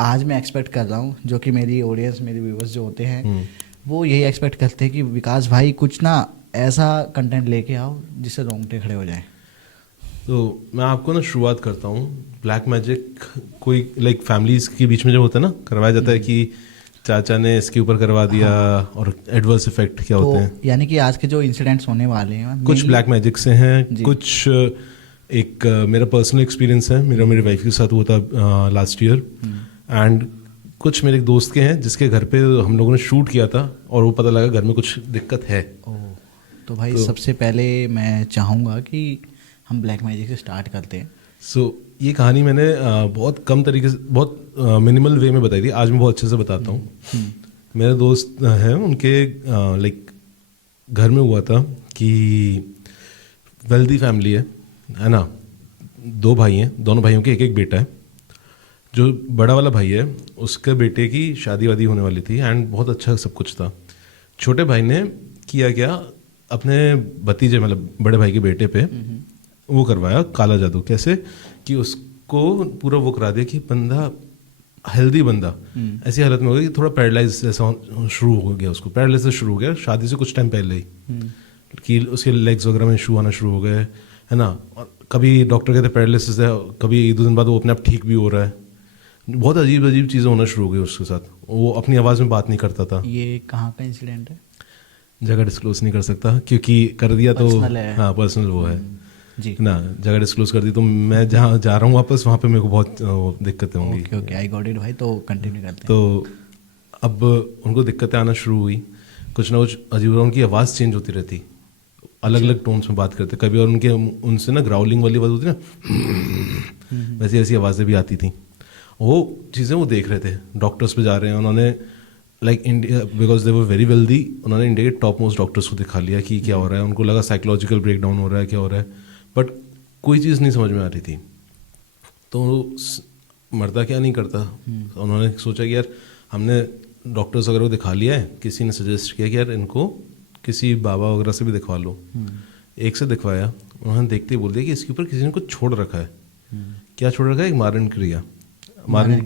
आज मैं एक्सपेक्ट कर रहा हूँ, जो कि मेरी ऑडियंस, मेरे व्यूवर्स जो होते हैं वो यही एक्सपेक्ट करते हैं कि विकास भाई कुछ ना ऐसा कंटेंट लेके आओ जिससे रोंगटे खड़े हो जाएं। तो मैं आपको ना शुरुआत करता हूँ। ब्लैक मैजिक कोई लाइक फैमिलीज के बीच में जो होता है ना, करवाया जाता है कि चाचा ने इसके ऊपर करवा दिया, और एडवर्स इफेक्ट क्या तो होते हैं। यानी कि आज के जो इंसिडेंट्स होने वाले हैं कुछ ब्लैक मैजिक से हैं, जी। कुछ एक मेरा पर्सनल एक्सपीरियंस है, मेरा मेरी वाइफ के साथ हुआ था लास्ट ईयर, एंड कुछ मेरे एक दोस्त के हैं जिसके घर पे हम लोगों ने शूट किया था और वो पता लगा घर में कुछ दिक्कत है। तो भाई सबसे पहले मैं चाहूँगा कि हम ब्लैक मैजिक से स्टार्ट करते हैं। ये कहानी मैंने बहुत कम तरीके से, बहुत मिनिमल वे में बताई थी। आज मैं बहुत अच्छे से बताता हूँ। मेरे दोस्त हैं, उनके लाइक घर में हुआ था कि वेल्दी फैमिली है ना, 2 भाई हैं, दोनों भाइयों के एक एक बेटा है। जो बड़ा वाला भाई है उसके बेटे की शादी वादी होने वाली थी एंड बहुत अच्छा सब कुछ था। छोटे भाई ने किया क्या, अपने भतीजे मतलब बड़े भाई के बेटे पे वो करवाया काला जादू। कैसे कि उसको पूरा वो करा दिया कि बंदा हेल्दी बंदा ऐसी हालत में हो गया कि थोड़ा पैरालाइज जैसा शुरू हो गया, उसको पैरालाइज शुरू हो गया शादी से कुछ टाइम पहले ही, कि उसके लेग्स वगैरह में इशू आना शुरू हो गए, है ना। और कभी डॉक्टर कहते पैरालिसिस है, कभी 1-2 दिन बाद वो अपने आप ठीक भी हो रहा है। बहुत अजीब अजीब चीज़ें होना शुरू हो गई उसके साथ। वो अपनी आवाज़ में बात नहीं करता था। ये कहाँ का इंसिडेंट है? जगह डिस्क्लोज नहीं कर सकता क्योंकि कर दिया तो हाँ पर्सनल वो है जी ना। जगह डिस्क्लोज कर दी तो मैं जहाँ जा रहा हूँ वापस वहाँ पे मेरे को बहुत दिक्कतें होंगी। ओके आई गॉट इट भाई, तो कंटिन्यू करते हैं। तो अब उनको दिक्कतें आना शुरू हुई, कुछ ना कुछ अजीब, उनकी आवाज़ चेंज होती रहती, अलग अलग टोन्स में बात करते कभी, और उनसे ना ग्राउलिंग वाली आवाज़ होती ना, वैसी ऐसी आवाज़ें भी आती थी। वो चीज़ें वो देख रहे थे, डॉक्टर्स पे जा रहे हैं उन्होंने, like India because they were very wealthy, उन्होंने इंडिया के टॉप मोस्ट डॉक्टर्स को दिखा लिया कि क्या हो रहा है। उनको लगा साइकोलॉजिकल ब्रेकडाउन हो रहा है, क्या हो रहा है, बट कोई चीज़ नहीं समझ में आ रही थी। तो मरता क्या नहीं करता, उन्होंने सोचा कि यार हमने डॉक्टर्स वगैरह को दिखा लिया है, किसी ने सजेस्ट किया कि यार इनको किसी बाबा वगैरह से भी दिखवा लो। एक से दिखवाया, उन्होंने देखते ही बोल दिया कि इसके ऊपर किसी ने कुछ छोड़ रखा है। क्या छोड़ रखा है? एक मारण क्रिया। मारण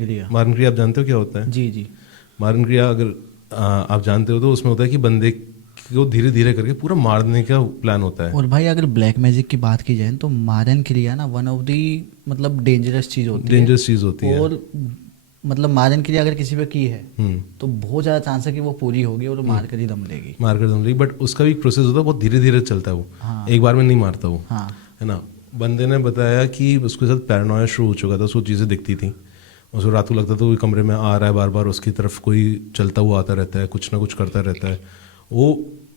क्रिया आप जानते हो क्या होता है? जी जी। मारण क्रिया अगर आप जानते हो तो उसमें होता है कि बंदे को धीरे धीरे करके पूरा मारने का प्लान होता है। और भाई अगर ब्लैक मैजिक की बात की जाए तो मारन क्रिया ना वन ऑफ दी मतलब डेंजरस चीज़ होती है। डेंजरस चीज़ होती है। और मतलब मारन क्रिया अगर किसी पे की है तो बहुत ज़्यादा चांस है कि वो पूरी होगी और मार कर ही दम लेगी। मार कर दम लेगी, बट उसका भी एक प्रोसेस होता है, बहुत धीरे धीरे चलता है वो। हाँ। एक बार में नहीं मारता वो। हाँ। है ना। बंदे ने बताया कि उसके साथ पैरानोया शुरू हो चुका था, उसको चीज़ें दिखती थी, उसको रात को लगता था वो कमरे में आ रहा है, बार बार उसकी तरफ कोई चलता हुआ आता रहता है, कुछ ना कुछ करता रहता है। वो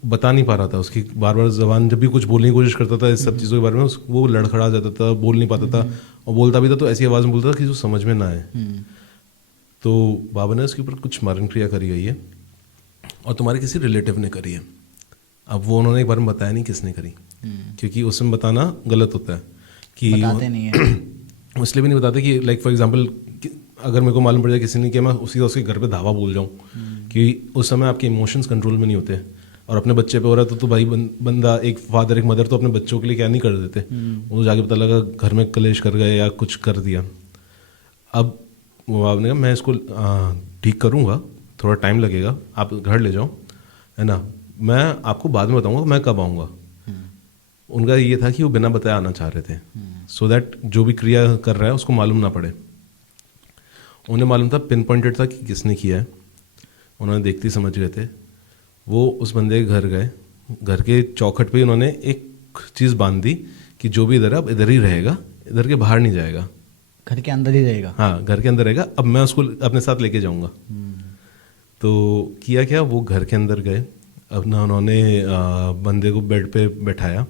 बता नहीं पा रहा था, उसकी बार बार जबान जब भी कुछ बोलने की कोशिश करता था इस सब चीज़ों के बारे में, वो लड़खड़ा जाता था, बोल नहीं पाता था, और बोलता भी था तो ऐसी आवाज़ में बोलता था कि जो समझ में ना आए। तो बाबा ने उसके ऊपर कुछ मारण क्रिया करी गई है और तुम्हारे किसी रिलेटिव ने करी है। अब वो उन्होंने एक बार में बताया नहीं किसने करी, क्योंकि उसमें बताना गलत होता है कि बताते नहीं है। इसलिए भी नहीं बताते कि लाइक फॉर एग्जांपल अगर मेरे को मालूम पड़ जाए किसी ने, कि मैं उसी उसके घर पे धावा बोल जाऊँ, कि उस समय आपके इमोशंस कंट्रोल में नहीं होते, और अपने बच्चे पे हो रहा है तो भाई बंदा, एक फादर एक मदर तो अपने बच्चों के लिए क्या नहीं कर देते। वो जाके पता लगा घर में कलेश कर गए या कुछ कर दिया। अब वो बाप ने कहा मैं इसको ठीक करूँगा, थोड़ा टाइम लगेगा, आप घर ले जाओ, है ना, मैं आपको बाद में बताऊँगा मैं कब आऊँगा। उनका ये था कि वो बिना बताए आना चाह रहे थे, सो दैट जो भी क्रिया कर रहा है उसको मालूम ना पड़े। उन्हें मालूम था, पिन पॉइंटेड था कि किसने किया है, उन्होंने देखते ही समझ गए थे। वो उस बंदे के घर गए, घर के चौखट पे उन्होंने एक चीज़ बांध दी कि जो भी इधर है अब इधर ही रहेगा, इधर के बाहर नहीं जाएगा, घर के अंदर ही रहेगा। हाँ घर के अंदर रहेगा, अब मैं उसको अपने साथ लेके जाऊँगा। तो किया क्या, वो घर के अंदर गए, अपना उन्होंने बंदे को बेड पे बैठाया,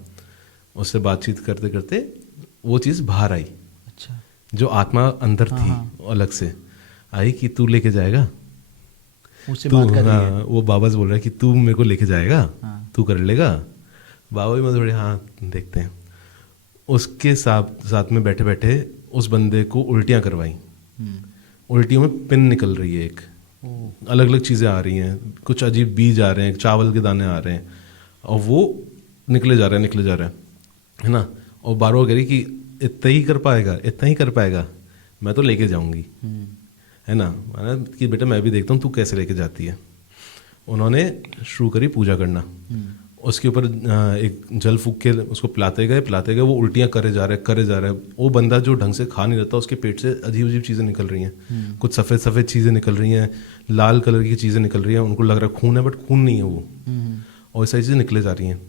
उससे बातचीत करते करते वो चीज़ बाहर आई। अच्छा। जो आत्मा अंदर थी अलग से आई कि तू लेके जाएगा, उससे बात कर रही है। वो बाबा से बोल रहा है कि तू मेरे को लेके जाएगा, तू कर लेगा। बाबा भी मतलब हाँ देखते हैं। उसके साथ में बैठे बैठे उस बंदे को उल्टियाँ करवाई। उल्टियों में पिन निकल रही है, एक अलग अलग चीज़ें आ रही हैं, कुछ अजीब बीज आ रहे हैं, चावल के दाने आ रहे हैं, और वो निकले जा रहा है ना। और बार बार कह रही कि इतना ही कर पाएगा, इतना ही कर पाएगा, मैं तो लेके जाऊंगी, है ना, मैंने कि बेटा मैं भी देखता हूँ तू कैसे लेके जाती है। उन्होंने शुरू करी पूजा करना, उसके ऊपर एक जल फूक के उसको पिलाते गए, वो उल्टियाँ करे जा रहे। वो बंदा जो ढंग से खा नहीं रहता, उसके पेट से अजीब अजीब चीज़ें निकल रही हैं, कुछ सफ़ेद सफ़ेद चीज़ें निकल रही हैं, लाल कलर की चीज़ें निकल रही हैं, उनको लग रहा है खून है बट खून नहीं है वो, और ऐसी चीज़ें निकले जा रही हैं।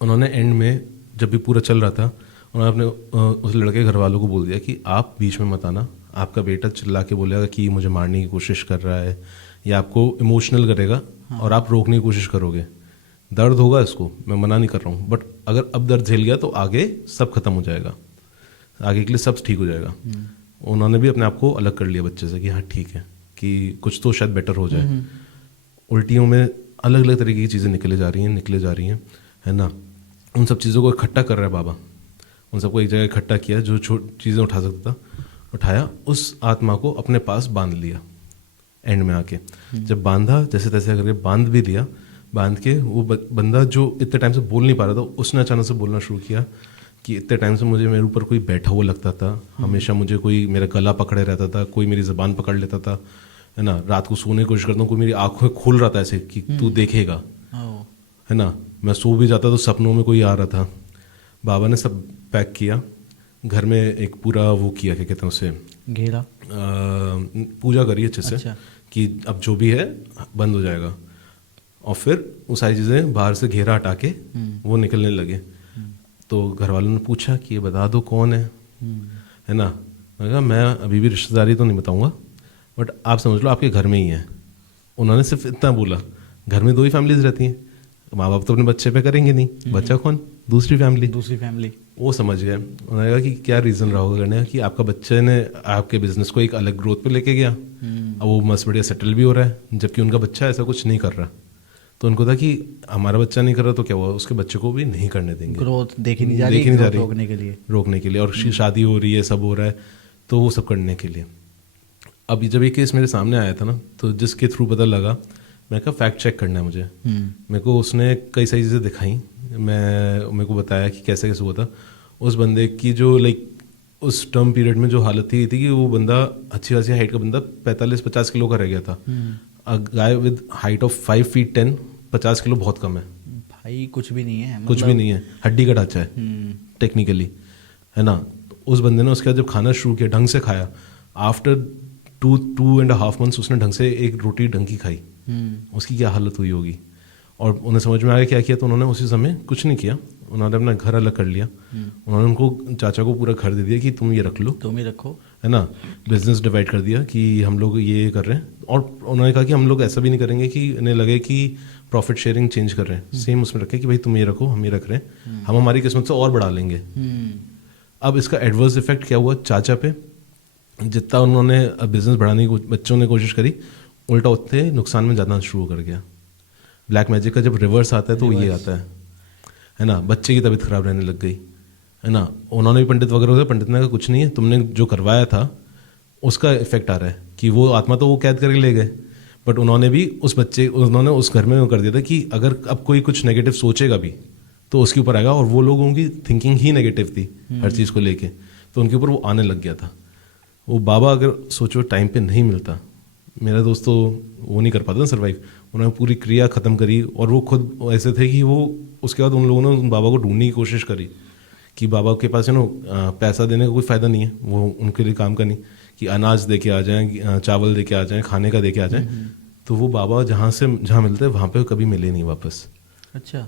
उन्होंने एंड में जब भी पूरा चल रहा था, उन्होंने अपने उस लड़के के घर वालों को बोल दिया कि आप बीच में मत आना, आपका बेटा चिल्ला के बोलेगा कि मुझे मारने की कोशिश कर रहा है या आपको इमोशनल करेगा और आप रोकने की कोशिश करोगे, दर्द होगा इसको, मैं मना नहीं कर रहा हूँ, बट अगर अब दर्द झेल गया तो आगे सब खत्म हो जाएगा, आगे के लिए सब ठीक हो जाएगा। उन्होंने भी अपने आप को अलग कर लिया बच्चे से कि हाँ ठीक है कि कुछ तो शायद बेटर हो जाए। उल्टियों में अलग अलग तरीके की चीज़ें निकले जा रही हैं, है ना। उन सब चीज़ों को इकट्ठा कर रहा है बाबा, उन सबको एक जगह इकट्ठा किया, जो चीज़ें उठा सकता था उठाया, उस आत्मा को अपने पास बांध लिया। एंड में आके जब बांधा, जैसे तैसे करके बांध भी लिया, बांध के वो बंदा जो इतने टाइम से बोल नहीं पा रहा था, उसने अचानक से बोलना शुरू किया कि इतने टाइम से मुझे मेरे ऊपर कोई बैठा हुआ लगता था, हमेशा मुझे कोई मेरा गला पकड़े रहता था, कोई मेरी ज़बान पकड़ लेता था, है ना। रात को सोने की कोशिश करता हूँ, कोई मेरी आंखों खोल रहा था ऐसे कि तू देखेगा, है ना। मैं सो भी जाता तो सपनों में कोई आ रहा था। बाबा ने सब पैक किया, घर में एक पूरा वो किया, क्या कहते हैं उसे, घेरा, पूजा करी अच्छे से। अच्छा। कि अब जो भी है बंद हो जाएगा, और फिर वो सारी चीज़ें बाहर से घेरा हटा के वो निकलने लगे। तो घर वालों ने पूछा कि ये बता दो कौन है ना। मैंने कहा मैं अभी भी रिश्तेदारी तो नहीं बताऊंगा, बट आप समझ लो आपके घर में ही है। उन्होंने सिर्फ इतना बोला, घर में 2 ही फैमिलीज रहती हैं, माँ बाप तो अपने बच्चे पे करेंगे नहीं, बच्चा कौन, दूसरी फैमिली। वो समझ गए। उन्होंने कहा कि क्या रीज़न रहा होगा करने का कि आपका बच्चे ने आपके बिजनेस को एक अलग ग्रोथ पे लेके गया, अब वो मस्त बढ़िया सेटल भी हो रहा है, जबकि उनका बच्चा ऐसा कुछ नहीं कर रहा। तो उनको था कि हमारा बच्चा नहीं कर रहा तो क्या हुआ, उसके बच्चे को भी नहीं करने देंगे, ग्रोथ देखी नहीं जा रही रोकने के लिए, और शादी हो रही है, सब हो रहा है, तो वो सब करने के लिए। अब जब ये केस मेरे सामने आया था ना, तो जिसके थ्रू पता लगा, मैं कहा फैक्ट चेक करना है मुझे। मेरे को उसने कई सारी चीज़ें दिखाई, मेरे को बताया कि कैसे कैसे हुआ था। उस बंदे की जो उस टर्म पीरियड में जो हालत थी कि वो बंदा अच्छी खासी हाइट का बंदा 45-50 किलो का रह गया था। A guy with height of 5 feet 10, 50 kilo बहुत कम है भाई, कुछ भी नहीं है, मतलब कुछ भी नहीं है, हड्डी का ढांचा है टेक्निकली, है ना। उस बंदे ने उसके बाद जब खाना शुरू किया, ढंग से खाया, आफ्टर 2.5 months उसने ढंग से एक रोटी ढंग की खाई, उसकी क्या हालत हुई होगी। और उन्हें समझ में आ गया क्या किया, तो उन्होंने उसी समय कुछ नहीं किया, उन्होंने अपना घर अलग कर लिया। उन्होंने उनको चाचा को पूरा घर दे दिया कि तुम ये रख लो, तुम ही रखो, है ना। बिजनेस डिवाइड कर दिया कि हम लोग ये कर रहे हैं, और उन्होंने कहा कि हम लोग ऐसा भी नहीं करेंगे कि इन्हें लगे कि प्रॉफिट शेयरिंग चेंज कर रहे हैं, सेम उसमें रखें कि भाई तुम ये रखो, हम ये रख रहे हैं, हम हमारी किस्मत से और बढ़ा लेंगे। अब इसका एडवर्स इफेक्ट क्या हुआ चाचा पे, जितना उन्होंने बिजनेस बढ़ाने की बच्चों ने कोशिश करी, उल्टा उतने नुकसान में ज़्यादा शुरू कर गया। ब्लैक मैजिक का जब रिवर्स आता है तो ये आता है ना। बच्चे की तबीयत खराब रहने लग गई, है ना। उन्होंने भी पंडित वगैरह हो, पंडित ने कहा कुछ नहीं है, तुमने जो करवाया था उसका इफेक्ट आ रहा है, कि वो आत्मा तो वो कैद करके ले गए, बट उन्होंने भी उन्होंने उस घर में वो कर दिया था कि अगर अब कोई कुछ नेगेटिव सोचेगा भी तो उसके ऊपर आएगा, और वो लोगों की थिंकिंग ही नेगेटिव थी हर चीज़ को लेके, तो उनके ऊपर वो आने लग गया था। वो बाबा अगर सोचो टाइम पे नहीं मिलता, मेरा दोस्त तो वो नहीं कर पाता ना सर्वाइव, उन्होंने पूरी क्रिया ख़त्म करी, और वो खुद ऐसे थे कि वो उसके बाद उन लोगों ने उन बाबा को ढूंढने की कोशिश करी कि बाबा के पास है ना पैसा देने का कोई फ़ायदा नहीं है, वो उनके लिए काम का नहीं कि अनाज दे के आ जाएँ, चावल दे के आ जाएँ, खाने का दे के आ जाएँ। तो वो बाबा जहाँ मिलते हैं वहाँ पे कभी मिले नहीं वापस। अच्छा।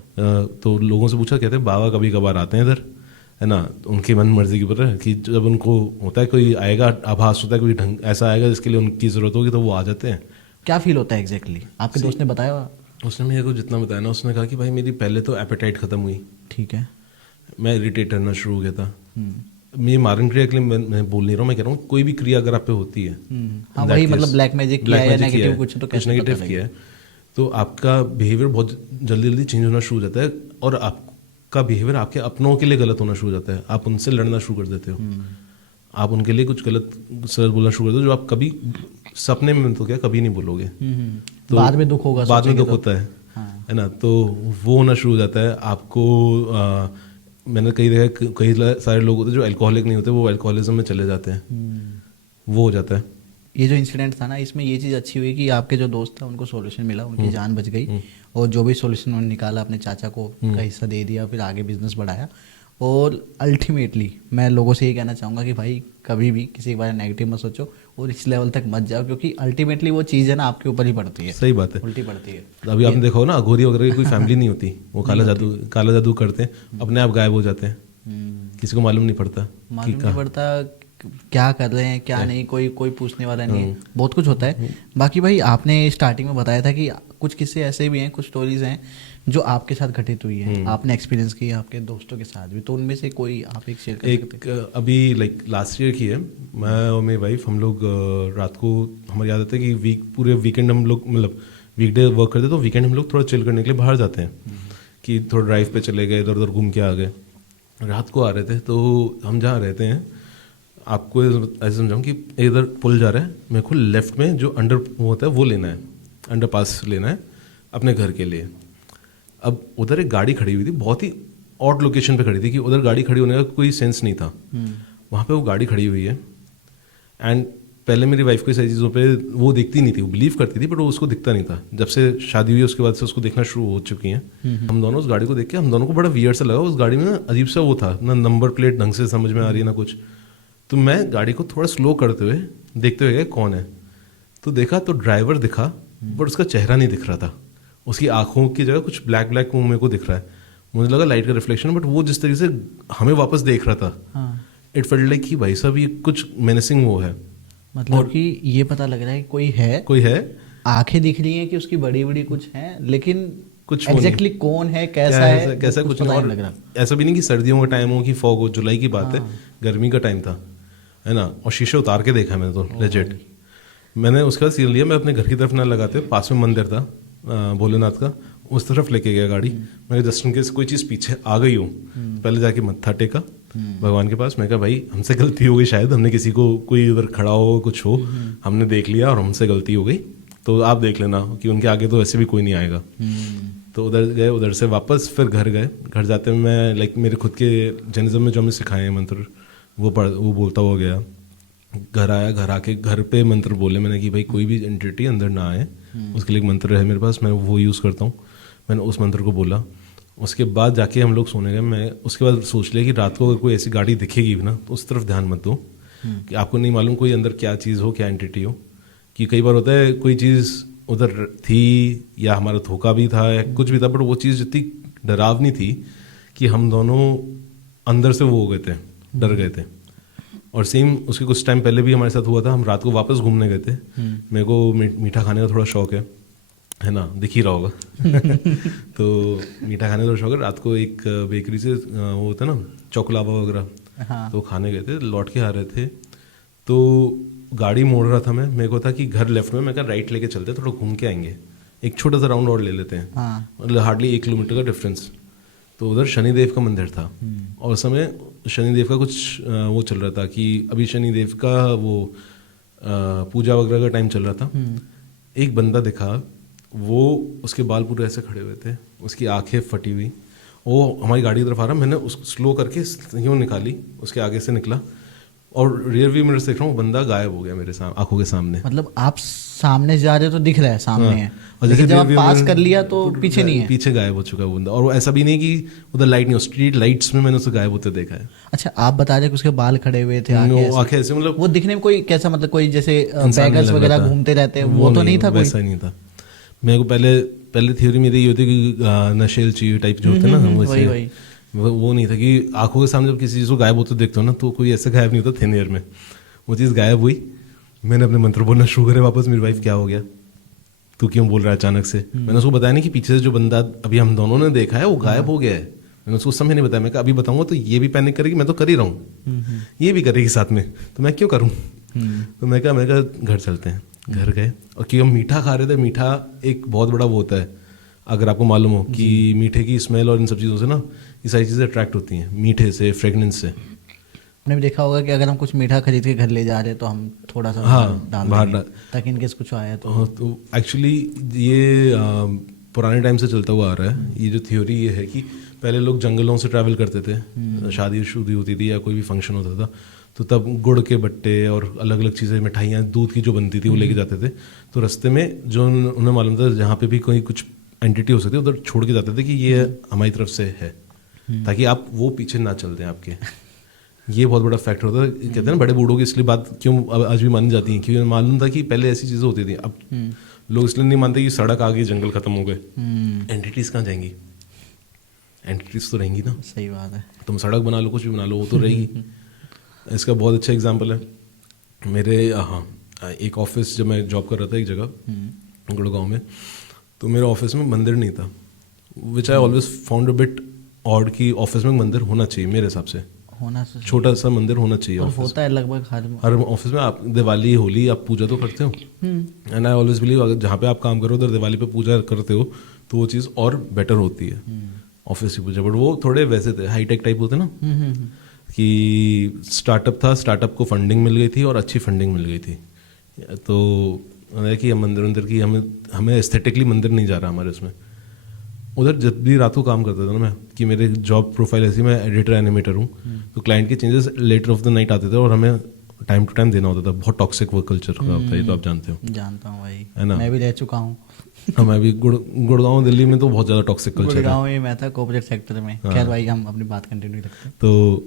तो लोगों से पूछा, कहते हैं बाबा कभी कभार आते हैं इधर, है ना, उनकी मन मर्जी के ऊपर है कि जब उनको होता है कोई आएगा, आभास होता है कोई ढंग ऐसा आएगा जिसके लिए उनकी ज़रूरत होगी, तो वो आ जाते हैं। क्या फील होता है एग्जैक्टली आपके दोस्त ने बताया? उसने मेरे को जितना बताया ना, उसने कहा कि भाई मेरी पहले तो एपेटाइट ख़त्म हुई, ठीक है, मैं इरिटेट करना शुरू हो गया था। मैं मारण क्रिया के लिए मैं बोल नहीं रहा हूँ, मैं कह रहा हूँ कोई भी क्रिया अगर आप पे होती है, हाँ वही मतलब ब्लैक मैजिक किया है, नेगेटिव कुछ तो कुछ नेगेटिव किया है, तो आपका बिहेवियर बहुत जल्दी जल्दी चेंज होना शुरू हो जाता है, और आपका बिहेवियर आपके अपनों के लिए गलत होना शुरू हो जाता है। आप उनसे लड़ना शुरू कर देते हो, आप उनके लिए कुछ गलत सर बोलना शुरू कर दो, जो आप कभी सपने में तो क्या कभी नहीं बोलोगे, तो बाद में दुख होगा, बाद में दुख होता है ना। तो वो होना शुरू हो जाता है आपको। मैंने कई सारे लोग होते हैं जो अल्कोहलिक नहीं होते, वो अल्कोहलिज्म में चले जाते हैं, वो हो जाता है। ये जो इंसिडेंट था ना, इसमें ये चीज़ अच्छी हुई कि आपके जो दोस्त था उनको सॉल्यूशन मिला, उनकी जान बच गई, और जो भी सॉल्यूशन उन्होंने निकाला अपने चाचा को का हिस्सा दे दिया, फिर आगे बिजनेस बढ़ाया। और अल्टीमेटली मैं लोगों से ये कहना चाहूँगा कि भाई कभी भी किसी के बारे में नेगेटिव मत सोचो और इस लेवल तक मत जाओ, क्योंकि अल्टीमेटली वो चीज़ है ना आपके ऊपर ही पड़ती है। सही बात है, उल्टी पड़ती है। अभी आपने देखा हो ना, अघोरी वगैरह की कोई फैमिली नहीं होती, वो काला जादू करते हैं, अपने आप गायब हो जाते हैं, किसी को मालूम नहीं पड़ता क्या कर रहे हैं क्या नहीं, कोई पूछने वाला नहीं है, बहुत कुछ होता है। बाकी भाई आपने स्टार्टिंग में बताया था कि कुछ किस्से ऐसे भी हैं, कुछ स्टोरीज हैं जो आपके साथ घटित हुई है, आपने एक्सपीरियंस की आपके दोस्तों के साथ भी, तो उनमें से कोई आप एक शेयर कर सकते हैं? अभी लाइक लास्ट ईयर की है, मैं और मेरी वाइफ, हम लोग रात को, हमारी आदत है कि पूरे वीकेंड हम लोग, मतलब वीकडे वर्क करते तो वीकेंड हम लोग थोड़ा चिल करने के लिए बाहर जाते हैं, कि थोड़ा ड्राइव पे चले गए, इधर उधर घूम के आ गए। रात को आ रहे थे तो हम जहाँ रहते हैं, आपको ऐसे समझाऊँ कि इधर पुल जा रहा है, मेरे को लेफ्ट में जो अंडर वो होता है वो लेना है, अंडर पास लेना है अपने घर के लिए। अब उधर एक गाड़ी खड़ी हुई थी, बहुत ही ऑड लोकेशन पे खड़ी थी, कि उधर गाड़ी खड़ी होने का कोई सेंस नहीं था। वहाँ पे वो गाड़ी खड़ी हुई है, एंड पहले मेरी वाइफ को सारी चीज़ों पे वो दिखती नहीं थी, वो बिलीव करती थी, बट वो उसको दिखता नहीं था। जब से शादी हुई उसके बाद से उसको देखना शुरू हो चुकी हैं। हम दोनों उस गाड़ी को देख के, हम दोनों को बड़ा वियर्ड सा लगा, उस गाड़ी में अजीब सा वो था ना, नंबर प्लेट ढंग से समझ में आ रही है ना कुछ। तो मैं गाड़ी को थोड़ा स्लो करते हुए देखते हुए गया कौन है, तो देखा तो ड्राइवर दिखा, बट उसका चेहरा नहीं दिख रहा था, उसकी आंखों की जगह कुछ ब्लैक ब्लैक मेरे को दिख रहा है। मुझे लगा लाइट का रिफ्लेक्शन, बट वो जिस तरीके से हमें वापस देख रहा था, इट फेल्ट लाइक कि भाई साहब ये कुछ मेनेसिंग वो है, मतलब कि ये पता लग रहा है कि कोई है, आंखें दिख रही हैं कि उसकी बड़ी बड़ी कुछ हैं, लेकिन कुछ एग्जैक्टली कौन है, कैसा कुछ नहीं। और ऐसा भी नहीं कि सर्दियों का टाइम हो, कि फॉग हो, जुलाई की बात है, गर्मी का टाइम था, है ना। और शीशे उतार के देखा मैंने तो लेजेट। मैंने उसके बाद सीन लिया, मैं अपने घर की तरफ ना लगाते, पास में मंदिर था भोलेनाथ का, उस तरफ लेके गया गाड़ी। मैं जस्ट इन केस कोई चीज़ पीछे आ गई हूँ, पहले जाके मत्था टेका भगवान के पास। मैं कहा भाई हमसे गलती हो गई, शायद हमने किसी को, कोई उधर खड़ा हो कुछ हो, हमने देख लिया और हमसे गलती हो गई, तो आप देख लेना कि उनके आगे तो वैसे भी कोई नहीं आएगा। तो उधर गए, उधर से वापस फिर घर गए। घर जाते में मैं लाइक मेरे खुद के जैनिज्म में जो हमें सिखाए हैं मंत्र, वो बोलता हुआ गया। घर आया, घर आके घर पे मंत्र बोले मैंने कि भाई कोई भी एंटिटी अंदर ना आए, उसके लिए एक मंत्र है मेरे पास, मैं वो यूज़ करता हूँ। मैंने उस मंत्र को बोला, उसके बाद जाके हम लोग सोने गए। मैं उसके बाद सोच लिया कि रात को अगर कोई ऐसी गाड़ी दिखेगी भी ना, तो उस तरफ ध्यान मत दो, कि आपको नहीं मालूम कोई अंदर क्या चीज़ हो, क्या एंटिटी हो। कि कई बार होता है कोई चीज़ उधर थी, या हमारा धोखा भी था, या कुछ भी था, बट वो चीज़ जितनी डरावनी थी कि हम दोनों अंदर से वो हो गए थे, डर गए थे। और सेम उसके कुछ टाइम पहले भी हमारे साथ हुआ था। हम रात को वापस घूमने गए थे, मेरे को मीठा खाने का थोड़ा शौक है ना, दिख ही रहा होगा तो मीठा खाने का थोड़ा शौक है। रात को एक बेकरी से वो होता है ना चॉकलावा वगैरह, तो खाने गए थे, लौट के आ रहे थे, तो गाड़ी मोड़ रहा था मैं, मेरे को था कि घर लेफ्ट में, मैं कहा राइट लेके चलते, थोड़ा घूम के आएंगे, एक छोटा सा राउंड और ले लेते हैं, मतलब हार्डली 1 किलोमीटर का डिफरेंस। तो उधर शनिदेव का मंदिर था, और उस समय शनिदेव का कुछ वो चल रहा था कि अभी शनिदेव का वो पूजा वगैरह का टाइम चल रहा था। एक बंदा दिखा, वो उसके बाल पूरे ऐसे खड़े हुए थे, उसकी आंखें फटी हुई, वो हमारी गाड़ी की तरफ आ रहा, मैंने उसको स्लो करके यूँ निकाली, उसके आगे से निकला, और रियर व्यू मिरर से देख रहा हूँ बंदा गायब हो गया मेरे आंखों के सामने। मतलब आप सामने जा रहे हो तो दिख रहा है सामने है, और जैसे जब आप पास कर लिया तो पीछे नहीं है, पीछे गायब हो चुका है वो बंदा। और ऐसा भी नहीं कि उधर लाइट नहीं, स्ट्रीट लाइट्स में मैंने उसे गायब होते देखा है। अच्छा, आप बता रहे कि उसके बाल खड़े हुए थे, आंखें ऐसे, मतलब वो दिखने में कोई कैसा, मतलब कोई जैसे बैगर्स वगैरह घूमते रहते हैं, वो तो नहीं था, वैसा नहीं था। मेरे को पहले थ्योरी मेरी ये होती कि नशेल चाहिए टाइप जो होते हैं ना, वो नहीं था कि आंखों के सामने जब किसी चीज़ को गायब होते देखते हो ना, तो कोई ऐसे गायब नहीं होता थिन एयर में, वो चीज़ गायब हुई। मैंने अपने मंत्र बोलना शुरू करे वापस, मेरी वाइफ क्या हो गया, तू क्यों बोल रहा है अचानक से। मैंने उसको बताया नहीं कि पीछे से जो बंदा अभी हम दोनों ने देखा है वो गायब हो गया है। मैंने उसको उस समय नहीं बताया, मैं कहा अभी बताऊंगा तो ये भी पैनिक करेगी, मैं तो कर ही रहा हूँ, ये भी करेगी साथ में, तो मैं क्यों करूँ। तो मैं कहा घर चलते हैं। घर गए, और क्योंकि हम मीठा खा रहे थे, मीठा एक बहुत बड़ा वो होता है, अगर आपको मालूम हो कि मीठे की स्मेल और इन सब चीज़ों से ना ये सारी चीज़ें अट्रैक्ट होती हैं, मीठे से, फ्रेगनेंस से। आपने भी देखा होगा कि अगर हम कुछ मीठा खरीद के घर ले जा रहे हैं तो हम थोड़ा सा डाल ताकि इनकेस कुछ आया तो एक्चुअली ये पुराने टाइम से चलता हुआ आ रहा है। ये जो थ्योरी ये है कि पहले लोग जंगलों से ट्रैवल करते थे, शादी शुदी होती थी या कोई भी फंक्शन होता था, तो तब गुड़ के बट्टे और अलग अलग चीज़ें, मिठाइयाँ, दूध की जो बनती थी वो लेके जाते थे। तो रास्ते में जो उन्हें मालूम था जहाँ पे भी कोई कुछ एंटिटी हो सकती है उधर छोड़ के जाते थे कि ये हमारी तरफ से है, ताकि आप वो पीछे ना चल दें आपके। ये बहुत बड़ा फैक्टर होता है। कहते हैं ना बड़े बूढ़ों की इसलिए बात क्यों आज भी मानी जाती है, क्योंकि मालूम था कि पहले ऐसी चीज़ें होती थी। अब लोग इसलिए नहीं मानते कि सड़क आ गई, जंगल खत्म हो गए, एंटिटीज कहाँ जाएंगी? एंटिटीज तो रहेंगी ना। सही बात है। तुम सड़क बना लो, कुछ भी बना लो, वो तो रहेगी। इसका बहुत अच्छा एग्जाम्पल है मेरे एक ऑफिस, जब मैं जॉब कर रहा था एक जगह गुड़गांव में, तो मेरे ऑफिस में मंदिर नहीं था, which I always found a bit odd कि ऑफिस में मंदिर होना चाहिए मेरे हिसाब से। होना चाहिए, छोटा सा मंदिर होना चाहिए और ऑफिस। होता है लगभग हर ऑफिस में। आप दिवाली, होली आप पूजा तो करते हो, एंड आई ऑलवेज बिलीव अगर जहाँ पे आप काम करो उधर दिवाली पे पूजा करते हो तो वो चीज़ और बेटर होती है ऑफिस की पूजा। बट वो थोड़े वैसे थे, हाईटेक टाइप होते ना, कि स्टार्टअप था, स्टार्टअप को फंडिंग मिल गई थी और अच्छी फंडिंग मिल गई थी। तो कि हम मंदिर की हमें एस्थेटिकली मंदिर नहीं जा रहा हमारे उसमें। उधर जब भी रात को काम करता था ना मैं, कि मेरे जॉब प्रोफाइल ऐसी, मैं एडिटर एनिमेटर हूँ, तो क्लाइंट के changes later of the night आते थे और हमें टाइम टू टाइम देना होता था। बहुत टॉक्सिक वर्क कल्चर का होता है, ये तो आप जानते हो। जानता हूँ भाई, है ना, मैं भी रह चुका हूँ। मैं भी गुड़गांव दिल्ली में तो बहुत ज़्यादा टॉक्सिक कल्चर है। गुड़गांव में मैं था कॉर्पोरेट सेक्टर में। खैर भाई हम अपनी बात कंटिन्यू रखते हैं। तो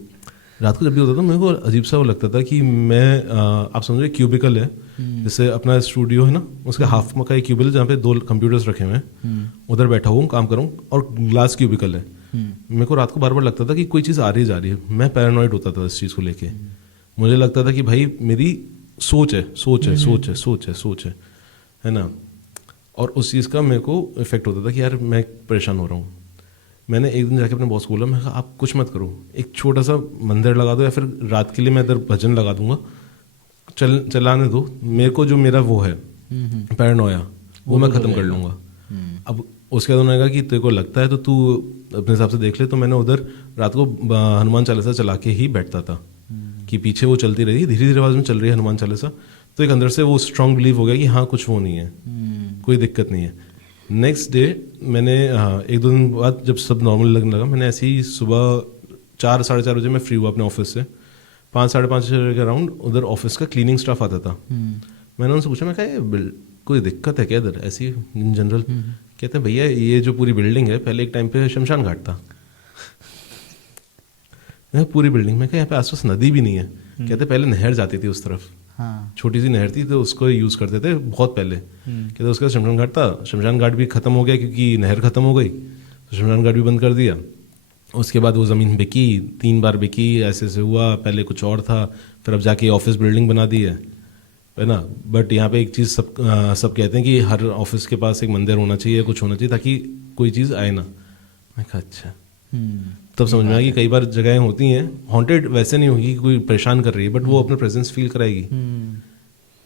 रात को जब भी होता था मेरे को अजीब सा वो लगता था कि मैं आप समझो क्यूबिकल है, जैसे अपना स्टूडियो है ना, उसके हाफ में का एक क्यूबिकल जहाँ पे 2 कंप्यूटर्स रखे हुए हैं, उधर बैठा हूँ काम कर रहा हूँ, और ग्लास क्यूबिकल है। मेरे को रात को बार बार लगता था कि कोई चीज़ आ रही जा रही है। मैं पैरानॉइड होता था इस चीज़ को लेके। मुझे लगता था कि भाई मेरी सोच है ना, और उस चीज़ का मेरे को इफेक्ट होता था कि यार मैं परेशान हो रहा हूँ। मैंने एक दिन जाके अपने बॉस को बोला, मैं कहा आप कुछ मत करो, एक छोटा सा मंदिर लगा दो, या फिर रात के लिए मैं इधर भजन लगा दूंगा, चलाने दो मेरे को, जो मेरा वो है पैरानोया वो मैं ख़त्म कर लूँगा। अब उसके बाद उन्होंने कहा कि तेरे को लगता है तो तू अपने हिसाब से देख ले। तो मैंने उधर रात को हनुमान चालीसा चला के ही बैठता था, कि पीछे वो चलती रही, धीरे धीरे आवाज़ में चल रही है हनुमान चालीसा। तो एक अंदर से वो स्ट्रांग बिलीव हो गया कि हाँ कुछ वो नहीं है, कोई दिक्कत नहीं है। नेक्स्ट डे मैंने 1-2 दिन बाद जब सब नॉर्मल लगने लगा, मैंने ऐसे ही सुबह 4 साढ़े 4 बजे मैं फ्री हुआ अपने ऑफिस से, 5 साढ़े 5 के अराउंड उधर ऑफिस का क्लीनिंग स्टाफ आता था। मैंने उनसे पूछा, मैं कहा कोई दिक्कत है क्या इधर ऐसी इन जनरल? कहते हैं भैया ये जो पूरी बिल्डिंग है पहले एक टाइम पे शमशान घाट था। पूरी बिल्डिंग में, क्या यहाँ पे आसपास नदी भी नहीं है? कहते पहले नहर जाती थी उस तरफ, हाँ। छोटी सी नहर थी, तो उसको यूज़ करते थे बहुत पहले। कहते उसका शमशान घाट था, शमशान घाट भी ख़त्म हो गया क्योंकि नहर ख़त्म हो गई, तो शमशान घाट भी बंद कर दिया। उसके बाद वो ज़मीन बिकी, 3 बार बिकी, ऐसे ऐसे हुआ। पहले कुछ और था, फिर अब जाके ऑफिस बिल्डिंग बना दी है ना। बट यहाँ पे एक चीज़ सब कहते हैं कि हर ऑफिस के पास एक मंदिर होना चाहिए, कुछ होना चाहिए, ताकि कोई चीज़ आए ना। मैं कहा अच्छा। तब समझ में आया कि कई बार जगहें होती हैं हॉन्टेड, वैसे नहीं होगी कि कोई परेशान कर रही है, बट वो अपना प्रेजेंस फील कराएगी।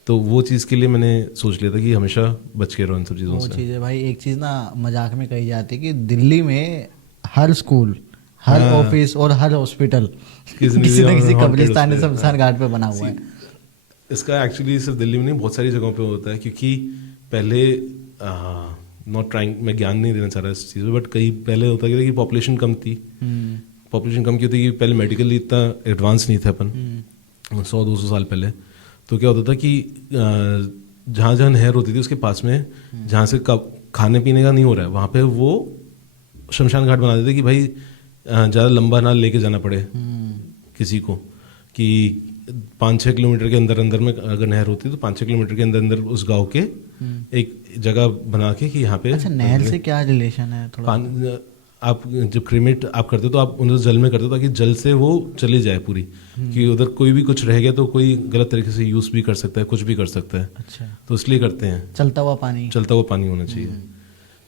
तो वो चीज़ के लिए मैंने सोच लिया था कि हमेशा बच के रहो इन सब चीज़ों से। वो चीज़ है भाई, एक चीज़ ना मजाक में कही जाती है कि दिल्ली में हर स्कूल, हर ऑफिस और हर हॉस्पिटल किसी न किसी कब्रिस्तान शमशान घाट पे बना हुआ है। इसका एक्चुअली सिर्फ दिल्ली में नहीं, बहुत सारी जगहों पे होता है, क्योंकि पहले नॉट ट्राइंग, मैं ज्ञान नहीं देना चाह रहा इस चीज़ में, बट कई पहले होता था कि पॉपुलेशन कम थी। पॉपुलेशन कम क्यों थी? कि पहले मेडिकली इतना एडवांस नहीं थे अपन, 100-200 साल पहले। तो क्या होता था कि जहाँ जहाँ नहर होती थी उसके पास में, जहाँ से खाने पीने का नहीं हो रहा है, वहाँ पे वो शमशान घाट बना देते कि भाई ज़्यादा लंबा ना लेके जाना पड़े किसी को, कि 5-6 किलोमीटर के अंदर अंदर में अगर नहर होती है तो 5-6 किलोमीटर के अंदर अंदर उस गांव के एक जगह बना के कि यहाँ पे। अच्छा, नहर से क्या रिलेशन है? थोड़ा आप जब क्रीमेट आप करते हो तो आप उन्हें जल में करते हो ताकि जल से वो चली जाए पूरी, कि उधर कोई भी कुछ रह गया तो कोई गलत तरीके से यूज़ भी कर सकता है, कुछ भी कर सकता है। अच्छा, तो इसलिए करते हैं। चलता हुआ पानी होना चाहिए,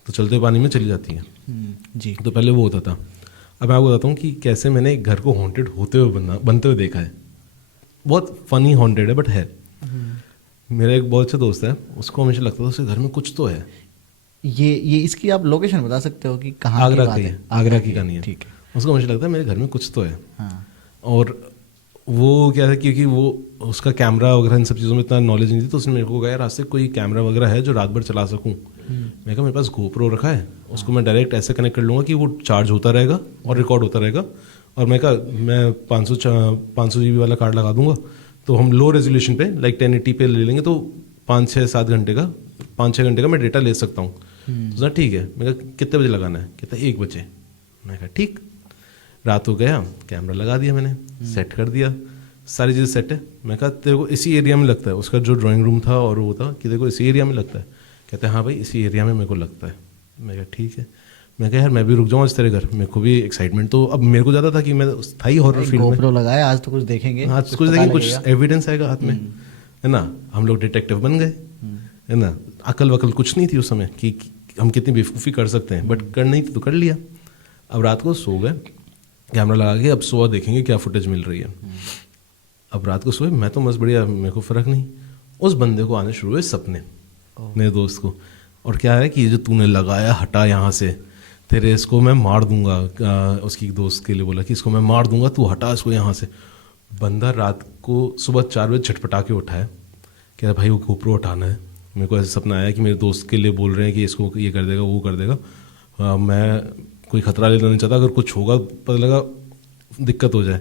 तो चलते हुए पानी में चली जाती है जी। तो पहले वो होता था। अब मैं आपको बताता हूँ कि कैसे मैंने एक घर को हॉन्टेड होते हुए बनते हुए देखा है। बहुत फनी हॉन्टेड है बट है। मेरा एक बहुत अच्छा दोस्त है, उसको हमेशा लगता था उसके घर में कुछ तो है। ये इसकी आप लोकेशन बता सकते हो कि कहाँ? आगरा की है, आगरा की कहानी है। ठीक है। उसको हमेशा लगता है मेरे घर में कुछ तो है। हाँ। और वो क्या है, क्योंकि वो उसका कैमरा वगैरह इन सब चीज़ों में इतना नॉलेज नहीं थी, तो उसने मेरे को कहा यार आज से कोई कैमरा वगैरह है जो रात भर चला सकूँ। मैं कहा मेरे पास GoPro रखा है, उसको मैं डायरेक्ट ऐसे कनेक्ट कर लूँगा कि वो चार्ज होता रहेगा और रिकॉर्ड होता रहेगा, और मैं कहा मैं 500 GB वाला कार्ड लगा दूंगा, तो हम लो रेजोल्यूशन पे लाइक 1080 पे ले लेंगे, तो 5-6-7 घंटे का 5-6 घंटे का मैं डेटा ले सकता हूँ। तो सर ठीक है। मैं कहा कितने बजे लगाना है? कहता 1 बजे। मैं कहा ठीक। रात हो गया, कैमरा लगा दिया मैंने, सेट कर दिया, सारी चीज़ें सेट है। मैं कहा तेरे को इसी एरिया में लगता है? उसका जो ड्राइंग रूम था और वो था कि देखो इसी एरिया में लगता है। कहते हैं हाँ भाई इसी एरिया में मेरे को लगता है। मैं कहा ठीक है। मैं कहा यार मैं भी रुक जाऊँ आज तेरे घर, मेरे को भी एक्साइटमेंट तो अब मेरे को ज़्यादा था कि मैं था ही हॉरर फील्ड में। गोप्रो लगाया, आज तो कुछ देखेंगे, आज कुछ देखेंगे, कुछ एविडेंस आएगा हाथ में, है ना। हम लोग डिटेक्टिव बन गए, है ना। अकल वकल कुछ नहीं थी उस समय कि हम कितनी बेवकूफ़ी कर सकते हैं, बट कर नहीं थी तो कर लिया। अब रात को सो गए, कैमरा लगा के अब सुबह देखेंगे क्या फुटेज मिल रही है। अब रात को सोए, मैं तो मस्त बढ़िया, मेरे को फ़र्क नहीं। उस बंदे को आने शुरू हुए सपने, मेरे दोस्त को। और क्या है कि ये जो तूने लगाया हटा यहाँ से, तेरे इसको मैं मार दूंगा। उसकी दोस्त के लिए बोला कि इसको मैं मार दूंगा, तू हटा इसको यहाँ से। बंदा रात को सुबह 4 बजे झटपटा के उठाया, कह रहा भाई वो गोप्रो हटाना है। मेरे को ऐसा सपना आया कि मेरे दोस्त के लिए बोल रहे हैं कि इसको ये कर देगा वो कर देगा। मैं कोई खतरा लेना नहीं चाहता, अगर कुछ होगा पता लगा दिक्कत हो जाए।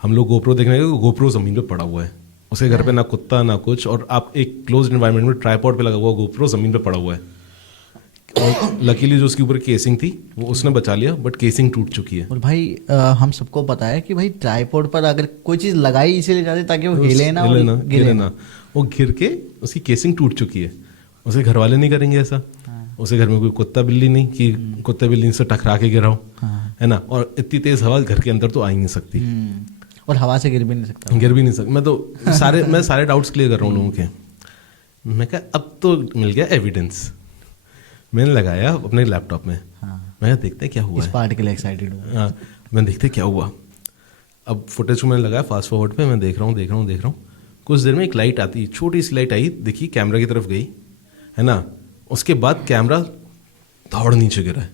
हम लोग गोप्रो देखने गए, गोप्रो ज़मीन पे पड़ा हुआ है, उसके घर पे ना कुत्ता ना कुछ, और आप एक क्लोज एनवायरनमेंट में ट्राईपॉड पे लगा हुआ गोप्रो ज़मीन पे पड़ा हुआ है। और लकीली जो उसके ऊपर केसिंग थी वो उसने बचा लिया, बट केसिंग टूट चुकी है। और भाई हम सबको पता है कि भाई ट्राइपॉड पर अगर कोई चीज़ लगाई इसीलिए जाती ताकि वो हिले ना और गिरे ना। वो गिर के उसकी केसिंग टूट चुकी है। उसे घर वाले नहीं करेंगे ऐसा। उसे घर में कोई कुत्ता बिल्ली नहीं कि कुत्ते बिल्ली से टकरा के गिरा हो, है ना। और इतनी तेज हवा घर के अंदर तो आ ही नहीं सकती, और हवा से गिर भी नहीं सकता। मैं तो सारे डाउट्स क्लियर कर रहा हूँ लोगों के। मैं कहा अब तो मिल गया एविडेंस। मैंने लगाया अपने लैपटॉप में। मैं देखते क्या हुआ, इस पार्ट के लिए एक्साइटेड हूँ। हाँ, मैं देखते क्या हुआ। अब फुटेज को मैंने लगाया फास्ट फॉरवर्ड पे, मैं देख रहा हूँ। कुछ देर में एक लाइट आती, छोटी सी लाइट आई, देखी कैमरा की तरफ गई, है ना। उसके बाद कैमरा दौड़ नीचे गिरा है।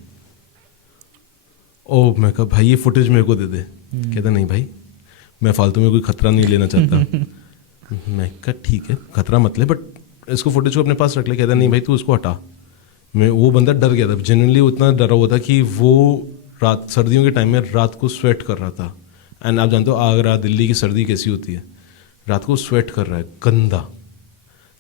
ओ मैं कहा भाई ये फुटेज मेरे को दे दे। कहता नहीं भाई मैं फालतू में कोई खतरा नहीं लेना चाहता। मैं कहा ठीक है खतरा मत ले, बट इसको फुटेज को अपने पास रख ले। कहता नहीं भाई तू इसको हटा। वो बंदा डर गया था, जेन्युइनली उतना डरा हुआ था कि वो रात सर्दियों के टाइम में रात को स्वेट कर रहा था। एंड आप जानते हो आगरा दिल्ली की सर्दी कैसी होती है, रात को स्वेट कर रहा है गंदा,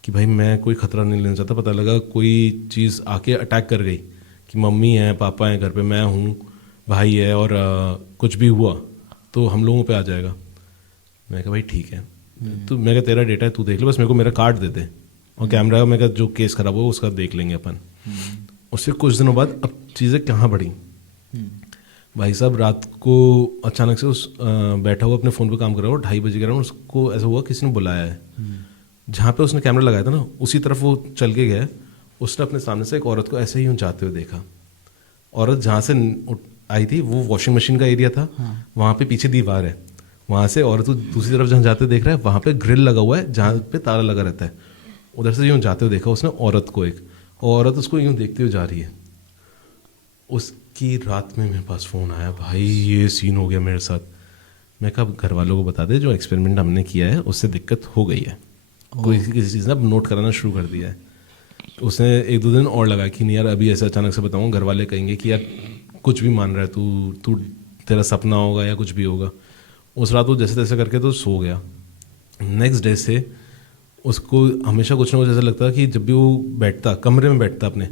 कि भाई मैं कोई खतरा नहीं लेना चाहता। पता लगा कोई चीज़ आके अटैक कर गई कि मम्मी है पापा हैं घर पे, मैं हूँ, भाई है, और कुछ भी हुआ तो हम लोगों पे आ जाएगा। मैं कहा भाई ठीक है, तो मैं कहा तेरा डेटा है तू देख ले, बस मेरे को मेरा कार्ड दे दे, और कैमरा मैं कहा जो केस खराब हो उसका देख लेंगे अपन। उससे कुछ दिनों बाद अब चीज़ें कहाँ बढ़ी। भाई साहब रात को अचानक से बैठा हुआ अपने फ़ोन पे काम कर रहा हो, 2:30 बजे के रहा, उसको ऐसा हुआ किसी ने बुलाया है। जहाँ पे उसने कैमरा लगाया था ना उसी तरफ वो चल के गया। उसने अपने सामने से एक औरत को ऐसे ही जाते हुए देखा। औरत जहाँ से आई थी वो वॉशिंग मशीन का एरिया था, वहाँ पे पीछे दीवार है, वहाँ से औरत दूसरी तरफ जहाँ जाते देख रहा है वहाँ पे ग्रिल लगा हुआ है जहाँ पे ताला लगा रहता है। उधर से यूँ जाते हुए देखा उसने औरत को, एक औरत उसको यूँ देखते हुए जा रही है। उसकी रात में मेरे पास फ़ोन आया, भाई ये सीन हो गया मेरे साथ। मैं कहा घर वालों को बता दे जो एक्सपेरिमेंट हमने किया है उससे दिक्कत हो गई है, कोई किसी चीज़ ने अब नोट कराना शुरू कर दिया है। तो उसने 1-2 दिन और लगा कि नहीं यार अभी ऐसा अचानक से बताऊँ घर वाले कहेंगे कि यार कुछ भी मान रहा है तू तेरा सपना होगा या कुछ भी होगा। उस रात वो जैसे तैसे करके तो सो गया। नेक्स्ट डे से उसको हमेशा कुछ ना कुछ ऐसा लगता कि जब भी वो बैठता कमरे में बैठता अपने,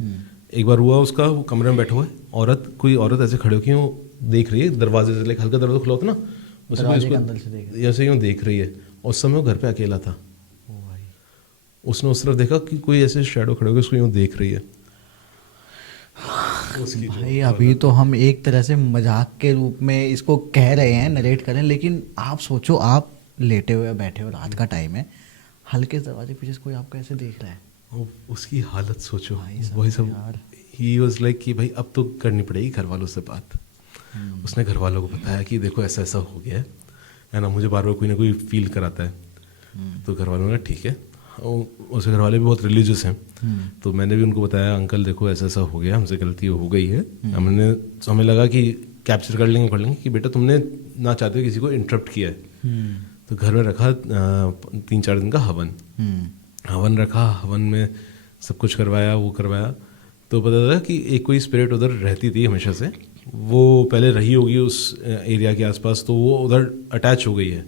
एक बार हुआ उसका वो कमरे में बैठा हुआ है, कोई औरत ऐसे खड़े होकर वो देख रही है दरवाजे से, लेकर हल्का दरवाजा खुला होता ना उसको ऐसे यूँ देख रही है। और उस समय वो घर पे अकेला था। उसने उस तरफ देखा कि कोई ऐसे शैडो खड़े होकर उसको यूँ देख रही है। भाई अभी तो हम एक तरह से मजाक के रूप में इसको कह रहे हैं, नरेट करें, लेकिन आप सोचो आप लेटे हुए बैठे हो, रात का टाइम है, हल्के दरवाजे पीछे से कोई आपको ऐसे देख रहा है, उसकी हालत सोचो। वही सब ही वाज लाइक कि भाई अब तो करनी पड़ेगी घर वालों से बात। उसने घर वालों को बताया कि देखो ऐसा ऐसा हो गया है ना, मुझे बार बार कोई ना कोई फील कराता है। तो घर वालों ने ठीक है, उसके घर वाले भी बहुत रिलीजियस हैं, तो मैंने भी उनको बताया अंकल देखो ऐसा ऐसा हो गया, हमसे गलती हो गई है। हमें लगा कि कैप्चर कर लेंगे कि बेटा तुमने ना चाहते किसी को इंटरप्ट किया है। तो घर में रखा 3-4 दिन का हवन रखा, हवन में सब कुछ करवाया वो करवाया। तो पता था कि एक कोई स्पिरिट उधर रहती थी हमेशा से, वो पहले रही होगी उस एरिया के आसपास, तो वो उधर अटैच हो गई है,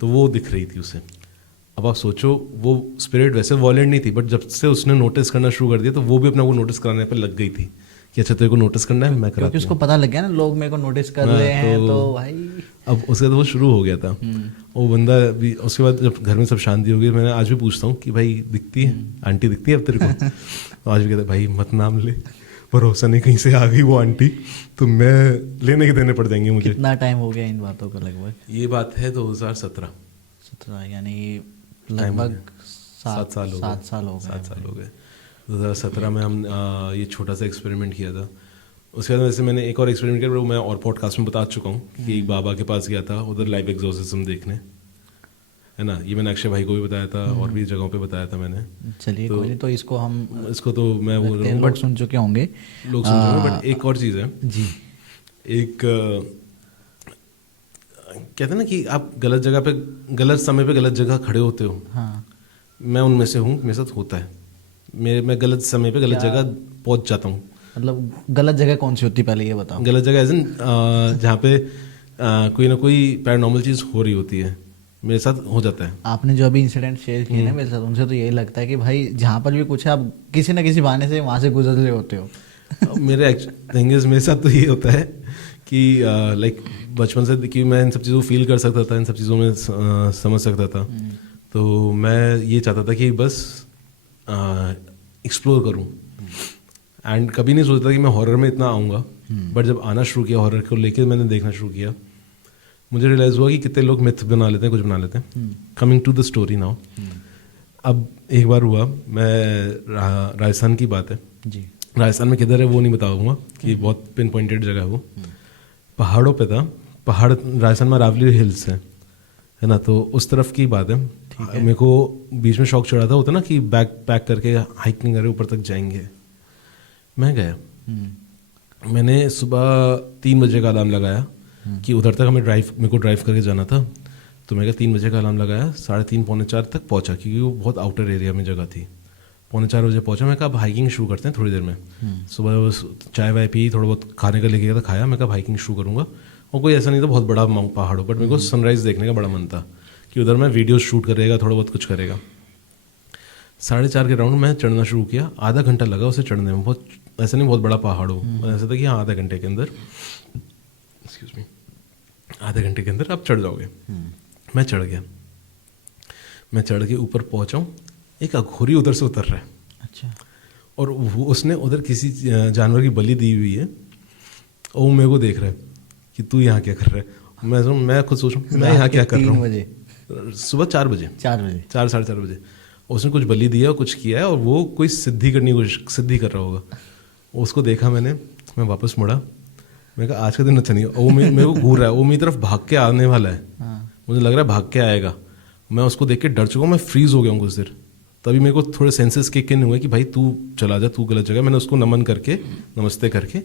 तो वो दिख रही थी उसे। अब आप सोचो, वो स्पिरिट वैसे वॉयलेंट नहीं थी, बट जब से उसने नोटिस करना शुरू कर दिया तो वो भी अपना वो नोटिस कराने पर लग गई थी कि अच्छा तेरे को नोटिस करना है, मैं क्योंकि कराती उसको हूँ। पता लग गया ना, लोग मेरे को नोटिस कर रहे हैं, तो भाई अब उसके बाद वो शुरू हो गया था। वो बंदा भी उसके बाद जब घर में सब शांति हो गई, मैंने आज भी पूछता हूँ कि भाई दिखती है आंटी, दिखती है अब तेरे को? तो आज भी कहते भाई मत नाम ले, भरोसा नहीं कहीं से आ गई वो आंटी, तो मैं लेने के देने पड़ जाएंगे मुझे। कितना टाइम हो गया इन बातों का? लगभग ये बात है 2017। 17, यानी लगभग 7 साल हो गए। 7 साल हो गए। 7 साल हो गए। 2017 में हम ये छोटा सा एक्सपेरिमेंट किया था। उसके बाद वैसे मैंने एक और एक्सपेरिमेंट किया, वो मैं और पॉडकास्ट में बता चुका हूँ कि एक बाबा के पास गया था उधर लाइव एग्जॉर्सिज्म देखने, है ना। ये मैंने अक्षय भाई को भी बताया था और भी जगहों पे बताया था मैंने। चलिए कोई नहीं, तो इसको तो मैं वो लोग सुन चुके होंगे, लोग सुन चुके हैं। बट एक और चीज़ है जी, एक कहते हैं ना कि आप गलत जगह पे गलत समय पे गलत जगह खड़े होते हो। हाँ, मैं उनमें से हूँ, मेरे साथ होता है। मैं गलत समय पे गलत जगह पहुँच जाता हूँ। मतलब गलत जगह कौन सी होती है पहले ये बताओ। गलत जगह एज इन जहाँ पे कोई ना कोई पैरानॉर्मल चीज़ हो रही होती है, मेरे साथ हो जाता है। आपने जो अभी इंसिडेंट शेयर किए ना मेरे साथ, उनसे तो यही लगता है कि भाई जहाँ पर भी कुछ है, आप किसी ना किसी बहाने से वहाँ से गुजर रहे होते हो। मेरे थिंग इज मेरे साथ तो ये होता है कि लाइक बचपन से कि मैं इन सब चीज़ों को फील कर सकता था, इन सब चीज़ों में समझ सकता था। तो मैं ये चाहता था कि बस एक्सप्लोर करूं, एंड कभी नहीं सोचता कि मैं हॉरर में इतना आऊँगा। बट जब आना शुरू किया हॉरर को लेके, मैंने देखना शुरू किया, मुझे रियलाइज़ हुआ कि कितने लोग मिथ बना लेते हैं, कुछ बना लेते हैं। Coming to the story now, अब एक बार हुआ, मैं राजस्थान की बात है जी, राजस्थान में किधर है वो नहीं बताऊंगा कि बहुत पिन पॉइंटेड जगह है वो। पहाड़ों पे था, पहाड़ राजस्थान में रावली हिल्स है ना, तो उस तरफ की बात है। मेरे को बीच में शौक चढ़ा था, होता ना कि बैग पैक करके हाइकिंग करे ऊपर तक जाएंगे। मैं गया, मैंने सुबह 3 बजे का अलार्म लगाया कि उधर तक मेरे को ड्राइव करके जाना था। तो मैं 3 बजे का अलार्म लगाया, 3:30 पौने 4 तक पहुंचा, क्योंकि वो बहुत आउटर एरिया में जगह थी। 3:45 बजे पहुंचा। मैं कहा अब हाइकिंग शुरू करते हैं थोड़ी देर में। सुबह चाय वाय पी, थोड़ा बहुत खाने का लेके गया था, खाया। मैं कहा हाइकिंग शुरू करूँगा, और कोई ऐसा नहीं था बहुत बड़ा पहाड़ हो, बट मेरे को सनराइज़ देखने का बड़ा मन था कि उधर मैं वीडियो शूट करेगा, थोड़ा बहुत कुछ करेगा। 4:30 के राउंड मैं चढ़ना शुरू किया। आधा घंटा लगा उसे चढ़ने में। बहुत ऐसा नहीं बहुत बड़ा पहाड़ हो, ऐसा था कि हाँ आधे घंटे के अंदर, एक्सक्यूज मी, आधे घंटे के अंदर आप चढ़ जाओगे। मैं चढ़ गया, मैं चढ़ के ऊपर पहुंचा हूँ, एक अघोरी उधर से उतर रहा है। अच्छा, और वो उसने उधर किसी जानवर की बलि दी हुई है, और वो मेरे को देख रहा है कि तू यहाँ क्या कर रहा है। मैं खुद सोचूं मैं यहाँ क्या कर रहा हूँ। सुबह 4 बजे 4 साढ़े 4 बजे उसने कुछ बलि दिया, कुछ किया है, और वो कोई सिद्धि कर रहा होगा। उसको देखा मैंने, मैं वापस मुड़ा, मैंने कहा आज का दिन अच्छा नहीं है। वो मेरे को घूर रहा है, वो मेरी तरफ भाग के आने वाला है। मुझे लग रहा है भाग के आएगा। मैं उसको देख के डर चुका हूँ, मैं फ्रीज हो गया हूँ कुछ देर। तभी मेरे को थोड़े सेंसेस किक इन हुए कि भाई तू चला जा, तू गलत जगह। मैंने उसको नमन करके, नमस्ते करके,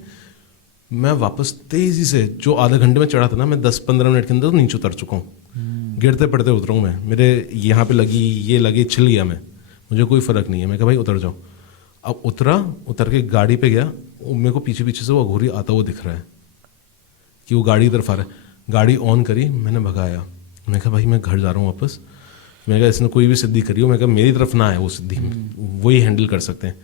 मैं वापस तेजी से, जो आधे घंटे में चढ़ा था ना, मैं 10-15 मिनट के अंदर नीचे उतर चुका हूँ। गिरते पड़ते उतरा हूँ मैं। मेरे यहाँ पे लगी, ये लगी, छिल गया मैं, मुझे कोई फर्क नहीं है। मैं कहा भाई उतर जाओ। अब उतर के गाड़ी पे गया। मेरे को पीछे से वो अघोरी आता हुआ दिख रहा है कि वो गाड़ी की तरफ आ रहा है। गाड़ी ऑन करी, मैंने भगाया। मैं कहा भाई मैं घर जा रहा हूँ वापस। मैं कहा इसने कोई भी सिद्धि करी हो, मैं कहा मेरी तरफ ना आए वो सिद्धि, वही हैंडल कर सकते हैं।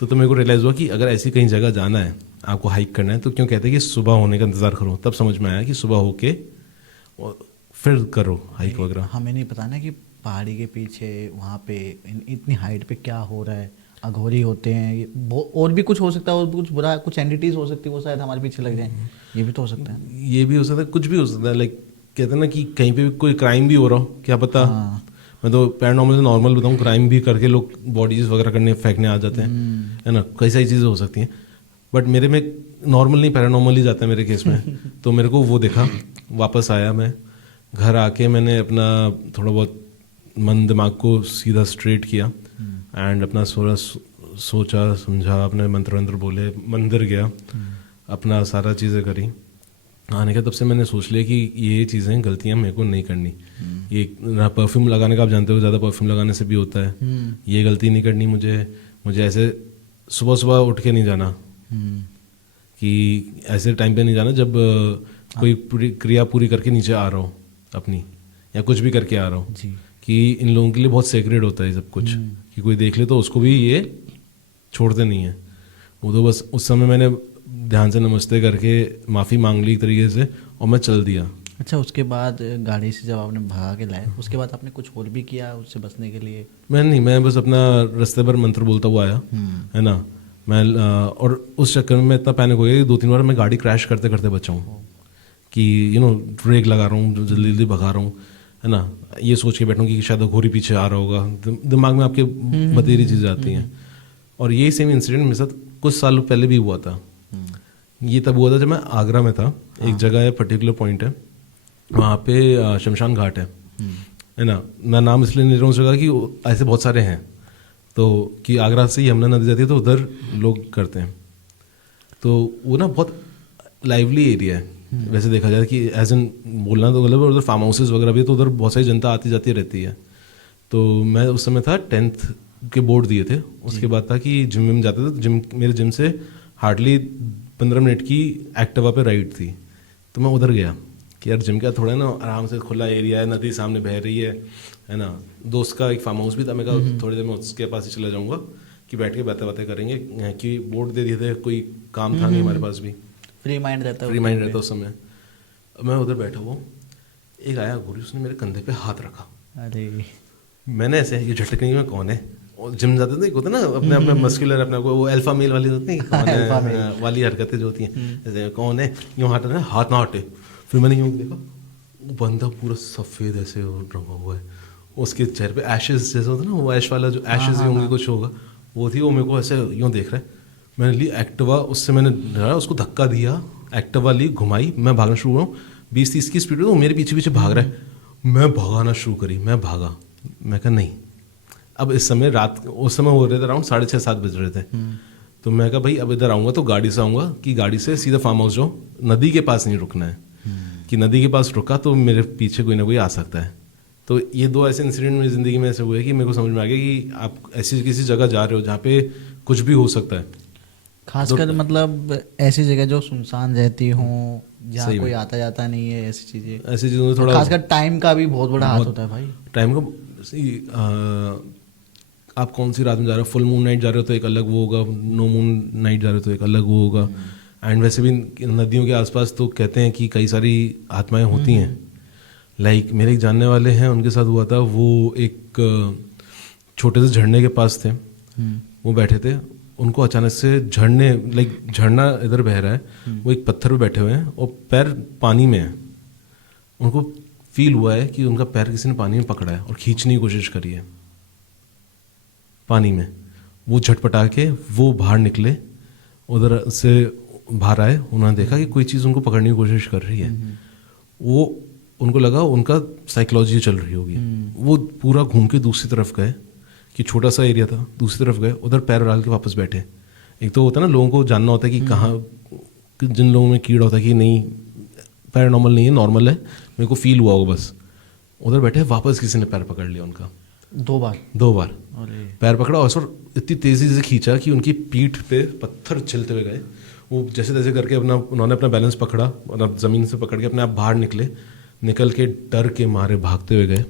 तो मेरे को रियलाइज़ हुआ कि अगर ऐसी कहीं जगह जाना है, आपको हाइक करना है, तो क्यों कहते हैं कि सुबह होने का इंतज़ार करो। तब समझ में आया कि सुबह होके फिर करो हाइक वगैरह। हमें नहीं पता ना कि पहाड़ी के पीछे वहाँ पे इतनी हाइट पे क्या हो रहा है। अघोरी होते हैं, और भी कुछ हो सकता है, और भी कुछ बुरा, कुछ एंटिटीज हो सकती है, वो शायद हमारे पीछे लग जाए। ये भी तो हो सकता है। ये भी हो सकता है, कुछ भी हो सकता है। लाइक कहते हैं ना कि कहीं पे भी कोई क्राइम भी हो रहा हो, क्या पता। मैं तो पैरानॉर्मल से नॉर्मल बताऊँ, क्राइम भी करके लोग बॉडीज वगैरह करने फेंकने आ जाते हैं, है ना। कई सारी चीज़ें हो सकती हैं, बट मेरे में नॉर्मल नहीं, पैरानॉर्मल ही जाता है मेरे केस में। तो मेरे को वो देखा, वापस आया। मैं घर आके मैंने अपना थोड़ा बहुत मन दिमाग को सीधा स्ट्रेट किया, एंड अपना सोचा समझा, अपने मंत्र वंत्र बोले, मंदिर गया, अपना सारा चीज़ें करी। आने के तब से मैंने सोच लिया कि ये चीज़ें गलतियाँ मेरे को नहीं करनी। ये परफ्यूम लगाने का आप जानते हो, ज़्यादा परफ्यूम लगाने से भी होता है। ये गलती नहीं करनी मुझे ऐसे सुबह सुबह उठ के नहीं जाना कि ऐसे टाइम पे नहीं जाना जब कोई क्रिया पूरी करके नीचे आ रहा हूँ अपनी, या कुछ भी करके आ रहा हूँ, जी। कि इन लोगों के लिए बहुत सेक्रेड होता है सब कुछ, कि कोई देख ले तो उसको भी ये छोड़ते नहीं है। वो तो बस उस समय मैंने ध्यान से नमस्ते करके माफ़ी मांग ली एक तरीके से, और मैं चल दिया। अच्छा, उसके बाद गाड़ी से जब आपने भगा के लाया, उसके बाद आपने कुछ और भी किया उससे बचने के लिए? मैं बस अपना रास्ते पर मंत्र बोलता हुआ आया, है ना। मैं और उस चक्कर में मैं इतना पैनिक हो गया कि 2-3 बार मैं गाड़ी क्रैश करते करते बचा हूँ, कि ब्रेक लगा रहा हूँ, जल्दी जल्दी भगा रहा हूँ, है ना, ये सोच के बैठूँ कि शायद घोड़ी पीछे आ रहा होगा, दिमाग में आपके बतेरी चीज़ें आती हैं। और यही सेम इंसिडेंट मेरे साथ कुछ सालों पहले भी हुआ था। ये तब हुआ था जब मैं आगरा में था। एक जगह है, पर्टिकुलर पॉइंट है, वहाँ पे शमशान घाट है ना। मैं नाम इसलिए नहीं ले रहा हूँ उस जगह कि ऐसे बहुत सारे हैं, तो कि आगरा से ही यमुना नदी जाती है तो उधर लोग करते हैं। तो वो ना बहुत लाइवली एरिया है वैसे देखा जाए, कि एज एन बोलना तो मतलब उधर फार्म हाउसेज वगैरह भी है, तो उधर बहुत सारी जनता आती जाती रहती है। तो मैं उस समय था 10th के बोर्ड दिए थे, उसके बाद था कि जिम में जाते थे, तो मेरे जिम से हार्डली 15 मिनट की एक्टिवा पे राइड थी। तो मैं उधर गया कि यार जिम का थोड़ा ना आराम से खुला एरिया है, नदी सामने बह रही है ना। दोस्त का एक फार्म हाउस भी था, मैं कहा थोड़ी देर में उसके पास ही चला जाऊंगा कि बैठ के बातें बातें करेंगे, कि बोर्ड दे दिए थे, कोई काम था नहीं हमारे पास भी, फ्री माइंड रहता उस समय। मैं उधर बैठा हुआ, एक आया गोरी, उसने मेरे कंधे पे हाथ रखा। अरे मैंने ऐसे ये झटक नहीं, मैं कौन है, और जिम जाते थे होता ना अपने अपने मस्कुलर, अपने को वो अल्फा मेल वाली होती है, कौन है वाली हरकतें जो होती हैं, जैसे कौन है, यूँ हाथ ना हटे। फिर मैंने यूँ देखा, वो बंदा पूरा सफ़ेद ऐसे रंगा हुआ है, उसके चेहरे पे एशेस जैसे होता है ना, वो ऐश वाला जो एशेस ही होंगे कुछ होगा, वो थी। वो मेरे को ऐसे यूँ देख रहा है। मैंने ली एक्टिवा, उससे मैंने उसको धक्का दिया, एक्टिवा ली, घुमाई, मैं भागना शुरू हुआ 20-30 की स्पीड में, तो मेरे पीछे पीछे भाग रहा है। मैं भगाना शुरू करी, मैं भागा, मैं कहा नहीं। अब इस समय रात, उस समय हो रहे थे अराउंड 6:30-7 बज रहे थे। तो मैं कहा भाई अब इधर आऊँगा तो गाड़ी से आऊँगा, कि गाड़ी से सीधा फार्म हाउस जाऊँ, नदी के पास नहीं रुकना है, कि नदी के पास रुका तो मेरे पीछे कोई ना कोई आ सकता है। तो ये 2 ऐसे इंसिडेंट मेरी ज़िंदगी में ऐसे हुए कि मेरे को समझ में आ गया कि आप ऐसी किसी जगह जा रहे हो जहाँ पे कुछ भी हो सकता है, खासकर मतलब ऐसी जगह जो सुनसान रहती हो, जहाँ कोई आता जाता नहीं है, ऐसी चीज़ों में थोड़ा, खासकर टाइम का भी बहुत बड़ा हाथ होता है भाई। टाइम का, आप कौन सी रात में जा रहे हो, फुल मून नाइट जा रहे हो तो एक अलग वो होगा, नो मून नाइट जा रहे हो तो एक अलग वो होगा। एंड वैसे भी नदियों के आसपास तो कहते हैं कि कई सारी आत्माएं होती हैं। लाइक मेरे एक जानने वाले हैं, उनके साथ हुआ था, वो एक छोटे से झरने के पास थे, वो बैठे थे, उनको अचानक से झरना इधर बह रहा है, वो एक पत्थर पे बैठे हुए हैं और पैर पानी में है। उनको फील हुआ है कि उनका पैर किसी ने पानी में पकड़ा है और खींचने की कोशिश करी है पानी में। वो झटपटा के वो बाहर निकले, उधर से बाहर आए, उन्होंने देखा कि कोई चीज़ उनको पकड़ने की कोशिश कर रही है। वो उनको लगा उनका साइकोलॉजी चल रही होगी। वो पूरा घूम के दूसरी तरफ गए, कि छोटा सा एरिया था, दूसरी तरफ गए, उधर पैर डाल के वापस बैठे। एक तो होता है ना, लोगों को जानना होता है कि कहाँ, जिन लोगों में कीड़ा होता है कि नहीं पैरानॉर्मल नहीं है, नॉर्मल है, मेरे को फील हुआ होगा बस। उधर बैठे, वापस किसी ने पैर पकड़ लिया उनका 2 बार पैर पकड़ा, और इतनी तेज़ी से खींचा कि उनकी पीठ पे पत्थर चलते हुए गए। वो जैसे तैसे करके उन्होंने अपना बैलेंस पकड़ा और ज़मीन से पकड़ के अपने आप बाहर निकल के डर के मारे भागते हुए गए।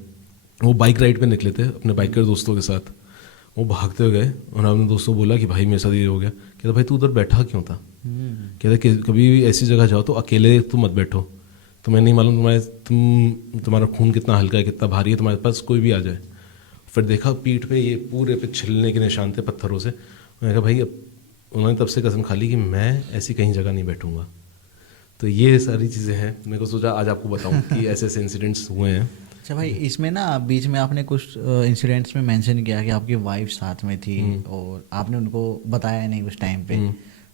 वो बाइक राइड पे निकले थे अपने बाइकर दोस्तों के साथ, वो भागते हुए गए। उन्होंने अपने दोस्तों को बोला कि भाई मेरे साथ ये हो गया। कहता भाई तू उधर बैठा क्यों था? कहता कि कभी भी ऐसी जगह जाओ तो अकेले तो मत बैठो, तुम्हें नहीं मालूम तुम्हारा खून कितना हल्का है, कितना भारी है, तुम्हारे पास कोई भी आ जाए। फिर देखा पीठ पे ये पूरे पे छिलने के निशान थे पत्थरों से। मैंने कहा भाई, अब उन्होंने तब से कसम खा ली कि मैं ऐसी कहीं जगह नहीं बैठूंगा। तो ये सारी चीज़ें हैं, मेरे को सोचा आज आपको बताऊं कि ऐसे ऐसे इंसिडेंट्स हुए हैं। अच्छा भाई, इसमें ना बीच में आपने कुछ इंसिडेंट्स में मेंशन किया कि आपकी वाइफ साथ में थी और आपने उनको बताया नहीं उस टाइम पे।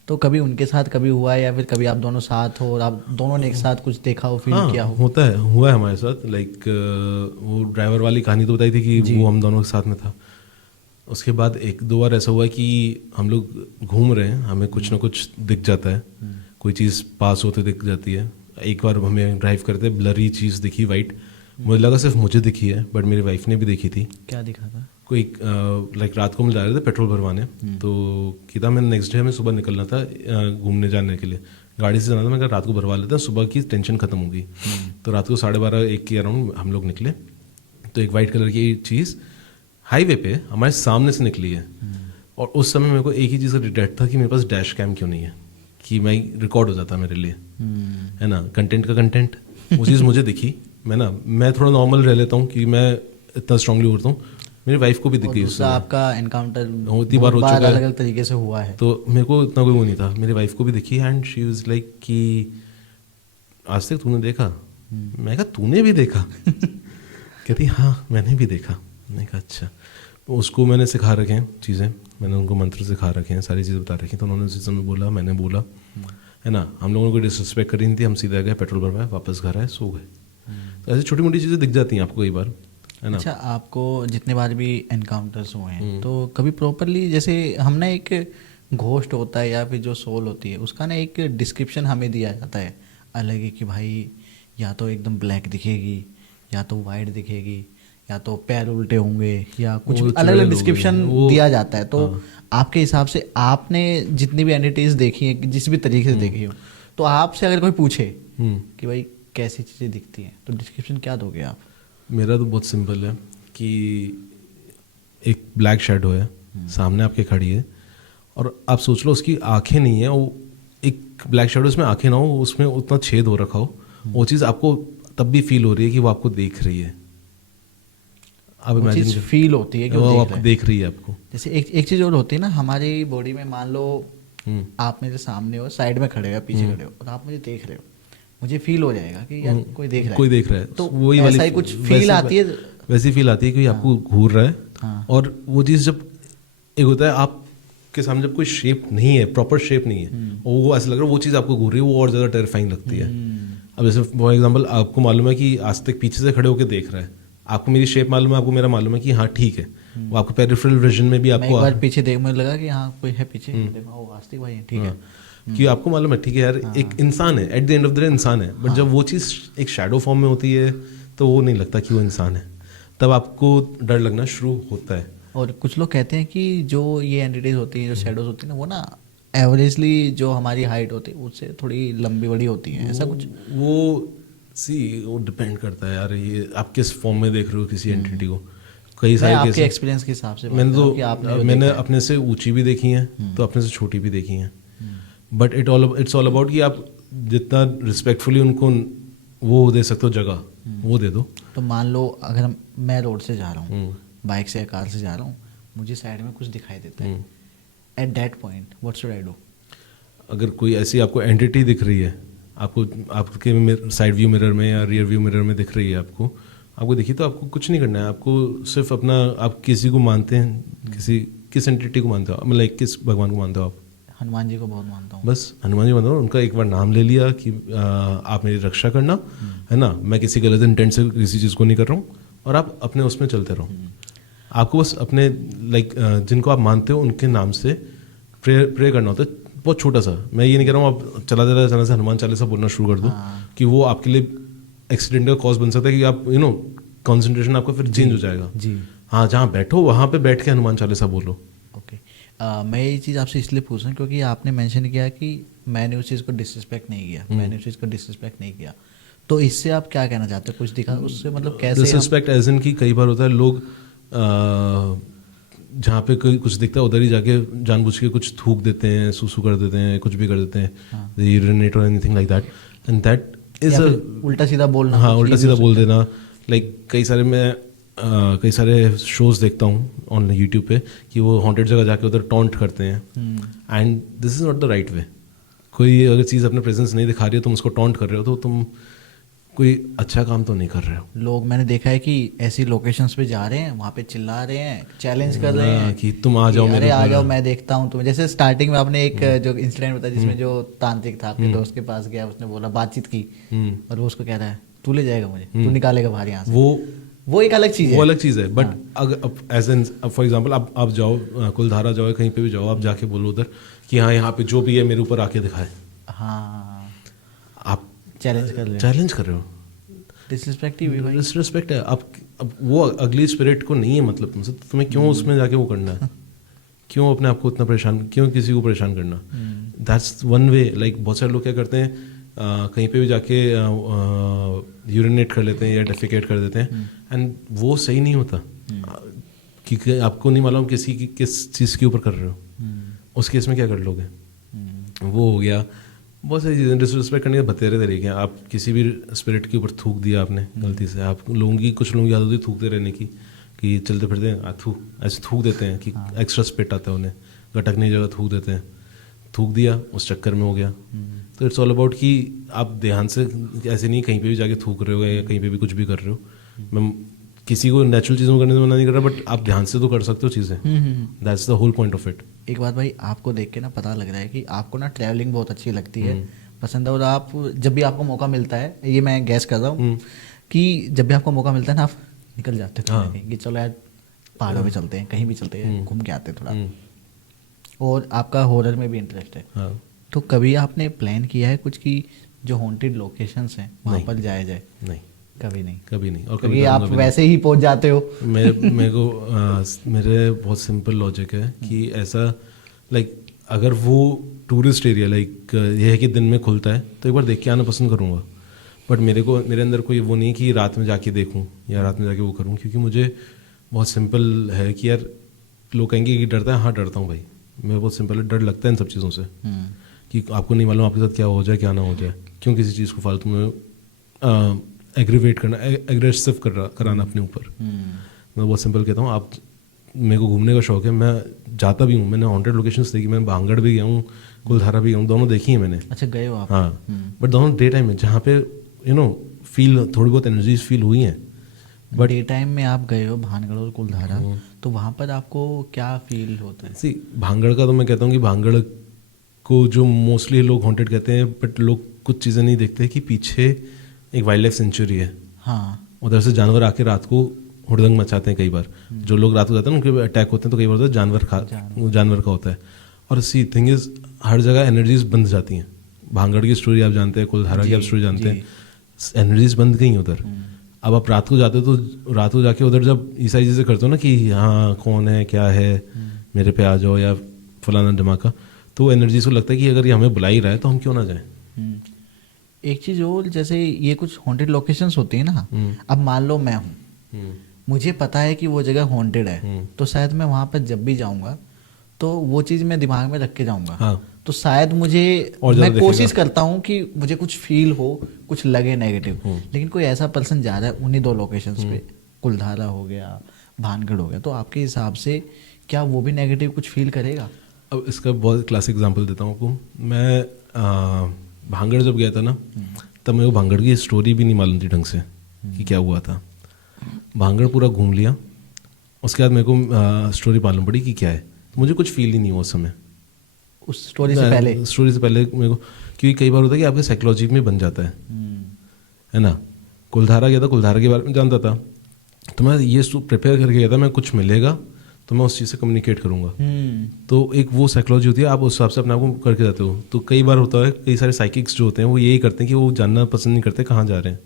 तो कभी उनके साथ कभी हुआ है, या फिर कभी आप दोनों साथ हो और आप दोनों ने एक साथ कुछ देखा हो, फील किया हो? हुआ है हमारे साथ। लाइक वो ड्राइवर वाली कहानी तो बताई थी कि वो हम दोनों के साथ में था। उसके बाद 1-2 बार ऐसा हुआ कि हम लोग घूम रहे हैं, हमें कुछ ना कुछ दिख जाता है, कोई चीज़ पास होते दिख जाती है। एक बार हमें ड्राइव करते ब्लरी चीज़ दिखी वाइट, मुझे लगा सिर्फ मुझे दिखी है, बट मेरी वाइफ ने भी देखी थी। क्या दिखा था? कोई लाइक रात को हम जा रहे थे पेट्रोल भरवाने, तो किया मैंने नेक्स्ट डे हमें सुबह निकलना था घूमने जाने के लिए, गाड़ी से जाना था। मैं कहा रात को भरवा लेते हैं, सुबह की टेंशन खत्म होगी। तो रात को 12:30-1 के अराउंड हम लोग निकले, तो एक वाइट कलर की चीज़ हाईवे पे हमारे सामने से निकली है। और उस समय मेरे को एक ही चीज़ का रिग्रेट था कि मेरे पास डैश कैम क्यों नहीं है, कि मैं रिकॉर्ड हो जाता मेरे लिए, है ना, कंटेंट का कंटेंट। वो चीज़ मुझे दिखी, मैं थोड़ा नॉर्मल रह लेता हूँ कि मैं इतना स्ट्रांगली उड़ता हूँ, मेरी वाइफ को भी दिखी। दूसरा आपका एनकाउंटर होती बार हो चुका है, अलग अलग तरीके से हुआ है, तो मेरे को इतना कोई वो नहीं था। मेरी वाइफ को भी दिखी एंड शी वाज लाइक कि आज तक तूने देखा? मैं कहा तूने भी देखा? कहती हाँ मैंने भी देखा। मैंने कहा अच्छा। तो उसको मैंने सिखा रखे हैं चीज़ें, मैंने उनको मंत्र सिखा रखे हैं, सारी चीज़ें बता रखी हैं। तो उन्होंने उसी समय बोला, मैंने बोला, है ना, हम लोगों को डिसरिस्पेक्ट करी नहीं थी, हम सीधा गए पेट्रोल भरवाया, वापस घर आए, सो गए। तो ऐसी छोटी मोटी चीज़ें दिख जाती हैं आपको कई बार, है ना। अच्छा, आपको जितने बार भी एनकाउंटर्स हुए हैं तो कभी प्रॉपरली, जैसे हम ना एक घोस्ट होता है या फिर जो सोल होती है उसका ना एक डिस्क्रिप्शन हमें दिया जाता है अलग ही, कि भाई या तो एकदम ब्लैक दिखेगी, या तो वाइट दिखेगी, या तो पैर उल्टे होंगे, या कुछ अलग अलग डिस्क्रिप्शन दिया जाता है। तो आपके हिसाब से आपने जितनी भी एंटिटीज देखी है, जिस भी तरीके से देखी हो, तो आपसे अगर कोई पूछे कि भाई कैसी चीज़ें दिखती हैं, तो डिस्क्रिप्शन क्या दोगे आप? मेरा तो बहुत सिंपल है कि एक ब्लैक शैडो है, सामने आपके खड़ी है, और आप सोच लो उसकी आंखें नहीं है, वो एक ब्लैक शैडो, उसमें आंखें ना हो, उसमें उतना छेद हो रखा हो, वो चीज़ आपको तब भी फील हो रही है कि वो आपको देख रही है। आप इमेजिन फील होती है कि वो आपको देख रही है आपको। जैसे एक चीज़ और होती है ना हमारी बॉडी में, मान लो आप मेरे सामने हो, साइड में खड़े हो, पीछे खड़े हो, और आप मुझे देख रहे हो, मुझे फील हो जाएगा कि यार कोई देख रहा है, तो वही ऐसा ही कुछ फील आती है, वैसी फील आती है कि आपको घूर रहा है। हाँ। और वो चीज़ जब एक होता है आपके सामने जब कोई शेप नहीं है, प्रॉपर शेप नहीं है, और वो ऐसा लग रहा है वो चीज़ आपको घूर रही है, वो और ज़्यादा टेरिफाइंग लगती है। अब जैसे फॉर एग्जाम्पल आपको मालूम है कि आज तक पीछे से खड़े होकर देख रहा है, आपको मेरी शेप मालूम है, आपको मेरा मालूम है कि हाँ ठीक है, वो आपको पेरिफेरल विजन में भी आपको एक बार पीछे देख, मुझे लगा कि हाँ कोई है पीछे, देखो आस्तिक भाई है, ठीक है, कि आपको मालूम है ठीक है यार एक इंसान है, at the end of the day इंसान है। बट जब वो चीज़ एक शैडो फॉर्म में होती है तो वो नहीं लगता कि वो इंसान है, तब आपको डर लगना शुरू होता है। और कुछ लोग कहते हैं कि जो ये एंटिटीज होती हैं, जो शैडोज होती है ना, वो ना एवरेजली जो हमारी हाइट होती है उससे थोड़ी लंबी बड़ी होती है, ऐसा कुछ? वो डिपेंड करता है यार, ये आप किस फॉर्म में देख रहे हो किसी एंटिटी को। कई सारे आपके एक्सपीरियंस के हिसाब से मैंने अपने से ऊंची भी देखी हैं, तो अपने से छोटी भी देखी हैं। बट इट्स ऑल अबाउट कि आप जितना रिस्पेक्टफुली उनको वो दे सकते हो जगह, वो दे दो। तो मान लो अगर मैं रोड से जा रहा हूँ, बाइक से या कार से जा रहा हूँ, मुझे साइड में कुछ दिखाई देता है, at that point what should I do? अगर कोई ऐसी आपको एंटिटी दिख रही है, आपके साइड व्यू मिरर में या रियर व्यू मिरर में दिख रही है आपको दिखी, तो आपको कुछ नहीं करना है। आपको सिर्फ अपना, आप किसी को मानते हैं, किस एंटिटी को मानते हो, मतलब किस भगवान को मानते हो आप? हनुमान जी को बहुत मानता हूँ। बस हनुमान जी मानता हूँ, उनका एक बार नाम ले लिया कि आप मेरी रक्षा करना, है ना, मैं किसी गलत इंटेंट से किसी चीज़ को नहीं कर रहा हूँ, और आप अपने उसमें चलते रहो। आपको बस अपने जिनको आप मानते हो उनके नाम से प्रे करना होता है, बहुत छोटा सा। मैं ये नहीं कह रहा हूँ आप चला से हनुमान चालीसा बोलना शुरू कर दो, कि वो आपके लिए एक्सीडेंट का कॉज बन सकता है, कि आप कंसंट्रेशन आपका फिर चेंज हो जाएगा जी। हाँ, जहाँ बैठो वहाँ पे बैठ के हनुमान चालीसा बोलो। ओके, मैं ये चीज़ आपसे इसलिए पूछ रहा हूँ क्योंकि आपने मेंशन किया कि मैंने उस चीज़ को डिसरिस्पेक्ट नहीं किया, तो इससे आप क्या कहना चाहते हो? कुछ दिखा उससे, मतलब कैसे? डिसरिस्पेक्ट एज इन की कई बार होता है लोग जहाँ पे कुछ दिखता है उधर ही जाके जानबूझ के कुछ थूक देते हैं, सूसू कर देते हैं, कुछ भी कर देते हैं, यूरिनेट और anything like that, and that is उल्टा सीधा बोलना। हाँ, उल्टा सीधा बोल देना। लाइक कई सारे शोज देखता हूँ ऑन यूट्यूब पे कि वो हॉन्टेड जगह जाके उधर टॉन्ट करते हैं, and this is not the right way. कोई अगर चीज़ अपने प्रेजेंस नहीं दिखा रही हो, तुम उसको टॉन्ट कर रहे हो, तो तुम कोई अच्छा काम तो नहीं कर रहे हो। लोग, मैंने देखा है कि ऐसी लोकेशंस पे जा रहे हैं, वहाँ पे चिल्ला रहे हैं, चैलेंज कर रहे हैं कि तुम आ जाओ, अरे आ जाओ, मैं देखता हूँ तुम्हें। जैसे स्टार्टिंग में आपने एक जो इंसिडेंट बताया जिसमें जो तांत्रिक था आपके दोस्त के पास गया, उसने बोला, बातचीत की, और वो उसको कह रहा है तू ले जाएगा मुझे, तू निकालेगा बाहर यहाँ से। वो एक अलग चीज़ है, वो अलग चीज़ है। बट अगर एज एन फॉर एग्जाम्पल आप जाओ कुलधारा जाओ, कहीं पे भी जाओ, आप जाके बोलो उधर कि हाँ यहाँ पे जो भी है मेरे ऊपर आके दिखाए। हाँ, आप चैलेंज कर रहे हो। डिसरिस्पेक्ट ही हुई भाई। डिसरिस्पेक्ट है। अब वो अगली स्पिरिट को नहीं है मतलब तुमसे, तो तुम्हें क्यों उसमें जाके वो करना है? क्यों अपने आप को इतना परेशान, क्यों किसी को परेशान करना? That's one way. लाइक बहुत सारे लोग क्या करते हैं, कहीं पे भी जाके यूरिनेट कर लेते हैं या डेफिकेट कर देते हैं, एंड वो सही नहीं होता क्योंकि आपको नहीं मालूम किस चीज़ के ऊपर कर रहे हो। उस केस में क्या कर लोगे? वो हो गया। बहुत सारी चीज़ें डिसरिस्पेक्ट करने के बतेरे तरीके हैं। आप किसी भी स्पिरिट के ऊपर थूक दिया आपने गलती से। आप लोगों की, कुछ लोगों की आदत होती है थूकते रहने की, कि चलते फिरते हैं ऐसे थूक देते हैं कि एक्स्ट्रा स्पिट आता है उन्हें, गटकने की जगह थूक देते हैं। थूक दिया, उस चक्कर में हो गया। तो इट्स ऑल अबाउट कि आप ध्यान से, ऐसे नहीं कहीं पे भी जाके थूक रहे हो या कहीं पे भी कुछ भी कर रहे हो। मैं किसी को नेचुरल चीज़ों को करने से मना नहीं कर रहा, बट आप ध्यान से तो कर सकते हो चीज़ें। That's the whole point of it. एक बात भाई, आपको देख के ना पता लग रहा है कि आपको ना ट्रैवलिंग बहुत अच्छी लगती है, पसंद है, और आप जब भी आपको मौका मिलता है, ये मैं गैस कर रहा हूँ कि जब भी आपको मौका मिलता है ना, आप निकल जाते हो कहीं ना कहीं कि चलो यार पहाड़ों में चलते हैं, कहीं भी चलते हैं, घूम के आते हैं थोड़ा। और आपका हॉरर में भी इंटरेस्ट है, तो कभी आपने प्लान किया है कुछ कि जो हॉन्टेड लोकेशंस हैं वहाँ पर जाया जाए? नहीं, कभी नहीं। कभी नहीं। और कभी आप वैसे ही पहुंच जाते हो? मेरे को मेरे बहुत सिंपल लॉजिक है कि ऐसा, लाइक अगर वो टूरिस्ट एरिया, लाइक ये है कि दिन में खुलता है तो एक बार देख के आना पसंद करूँगा, बट मेरे अंदर कोई वो नहीं है कि रात में जाके देखूँ या रात में जाके वो करूँ, क्योंकि मुझे बहुत सिंपल है कि यार लोग कहेंगे कि डरता है, हाँ डरता हूँ भाई, मैं बहुत सिंपल है, डर लगता है इन सब चीज़ों से कि आपको नहीं मालूम आपके साथ क्या हो जाए क्या ना हो जाए। क्यों किसी चीज़ को फालतू में एग्रीवेट करना, एग्रेसिव कराना अपने ऊपर। मैं बहुत सिंपल कहता हूँ, आप, मेरे को घूमने का शौक है, मैं जाता भी हूँ, मैंने हॉन्टेड लोकेशंस देखी, मैं भांगड़ भी गया हूँ, कुलधारा भी गया हूँ, दोनों देखी है मैंने। अच्छा, गए हो आप? हाँ, बट दोनों डे टाइम में, जहाँ पे फील थोड़ी बहुत एनर्जीज फील हुई हैं। बट डे टाइम में आप गए हो भानगढ़ और कुलधारा, तो वहाँ पर आपको क्या फील होता है? सी भांगड़ का तो मैं कहता हूँ कि भांगड़ को जो मोस्टली लोग हॉन्टेड कहते हैं, बट लोग कुछ चीज़ें नहीं देखते कि पीछे एक वाइल्ड लाइफ सेंचुरी है। हाँ, उधर से जानवर आके रात को हुड़दंग मचाते हैं। कई बार जो लोग रात को जाते हैं उनके अटैक होते हैं, तो कई बार जानवर का होता है। और सी थिंग इज, हर जगह एनर्जीज बंद जाती हैं। भांगड़ की स्टोरी आप जानते हैं, कुलधारा की आप स्टोरी जानते हैं, एनर्जीज बंद गई उधर। अब आप रात को जाते हो तो रात को जाके उधर जब ईसाई चीज़ें करते हो ना कि हाँ कौन है क्या है, मेरे पे आ जाओ या फलाना धमाका, तो एनर्जीज को लगता है कि अगर ये हमें बुला ही रहा है तो हम क्यों ना जाएं। एक चीज़ और, जैसे ये कुछ हॉन्टेड लोकेशंस होती है ना, अब मान लो मैं हूँ, मुझे पता है कि वो जगह हॉन्टेड है, तो शायद मैं वहाँ पर जब भी जाऊँगा तो वो चीज़ मैं दिमाग में रख के जाऊँगा। हाँ, तो शायद मैं कोशिश करता हूँ कि मुझे कुछ फील हो, कुछ लगे नेगेटिव। लेकिन कोई ऐसा पर्सन जा रहा है उन्हीं दो लोकेशंस पे, कुलधारा हो गया, भानगढ़ हो गया, तो आपके हिसाब से क्या वो भी नेगेटिव कुछ फील करेगा? अब इसका बहुत क्लासिक एग्जांपल देता हूँ आपको। मैं भांगड़ जब गया था ना, तब मेरे को भांगड़ की स्टोरी भी नहीं मालूम थी ढंग से कि क्या हुआ था। भांगड़ पूरा घूम लिया, उसके बाद मेरे को स्टोरी मालूम पड़ी कि क्या है, तो मुझे कुछ फील ही नहीं हुआ उस समय, उस स्टोरी से पहले मेरे को, क्योंकि कई बार होता है कि आपके साइकोलॉजी में बन जाता है ना। कुलधारा गया था, कुलधारा के बारे में जानता था, तो मैं ये प्रिपेयर करके गया था, मैं कुछ मिलेगा तो मैं उस चीज़ से कम्युनिकेट करूँगा। तो एक वो साइकोलॉजी होती है, आप उस हिसाब से अपने आप को करके जाते हो। तो कई बार होता है, कई सारे साइकिक्स जो होते हैं वो यही करते हैं कि वो जानना पसंद नहीं करते कहाँ जा रहे हैं,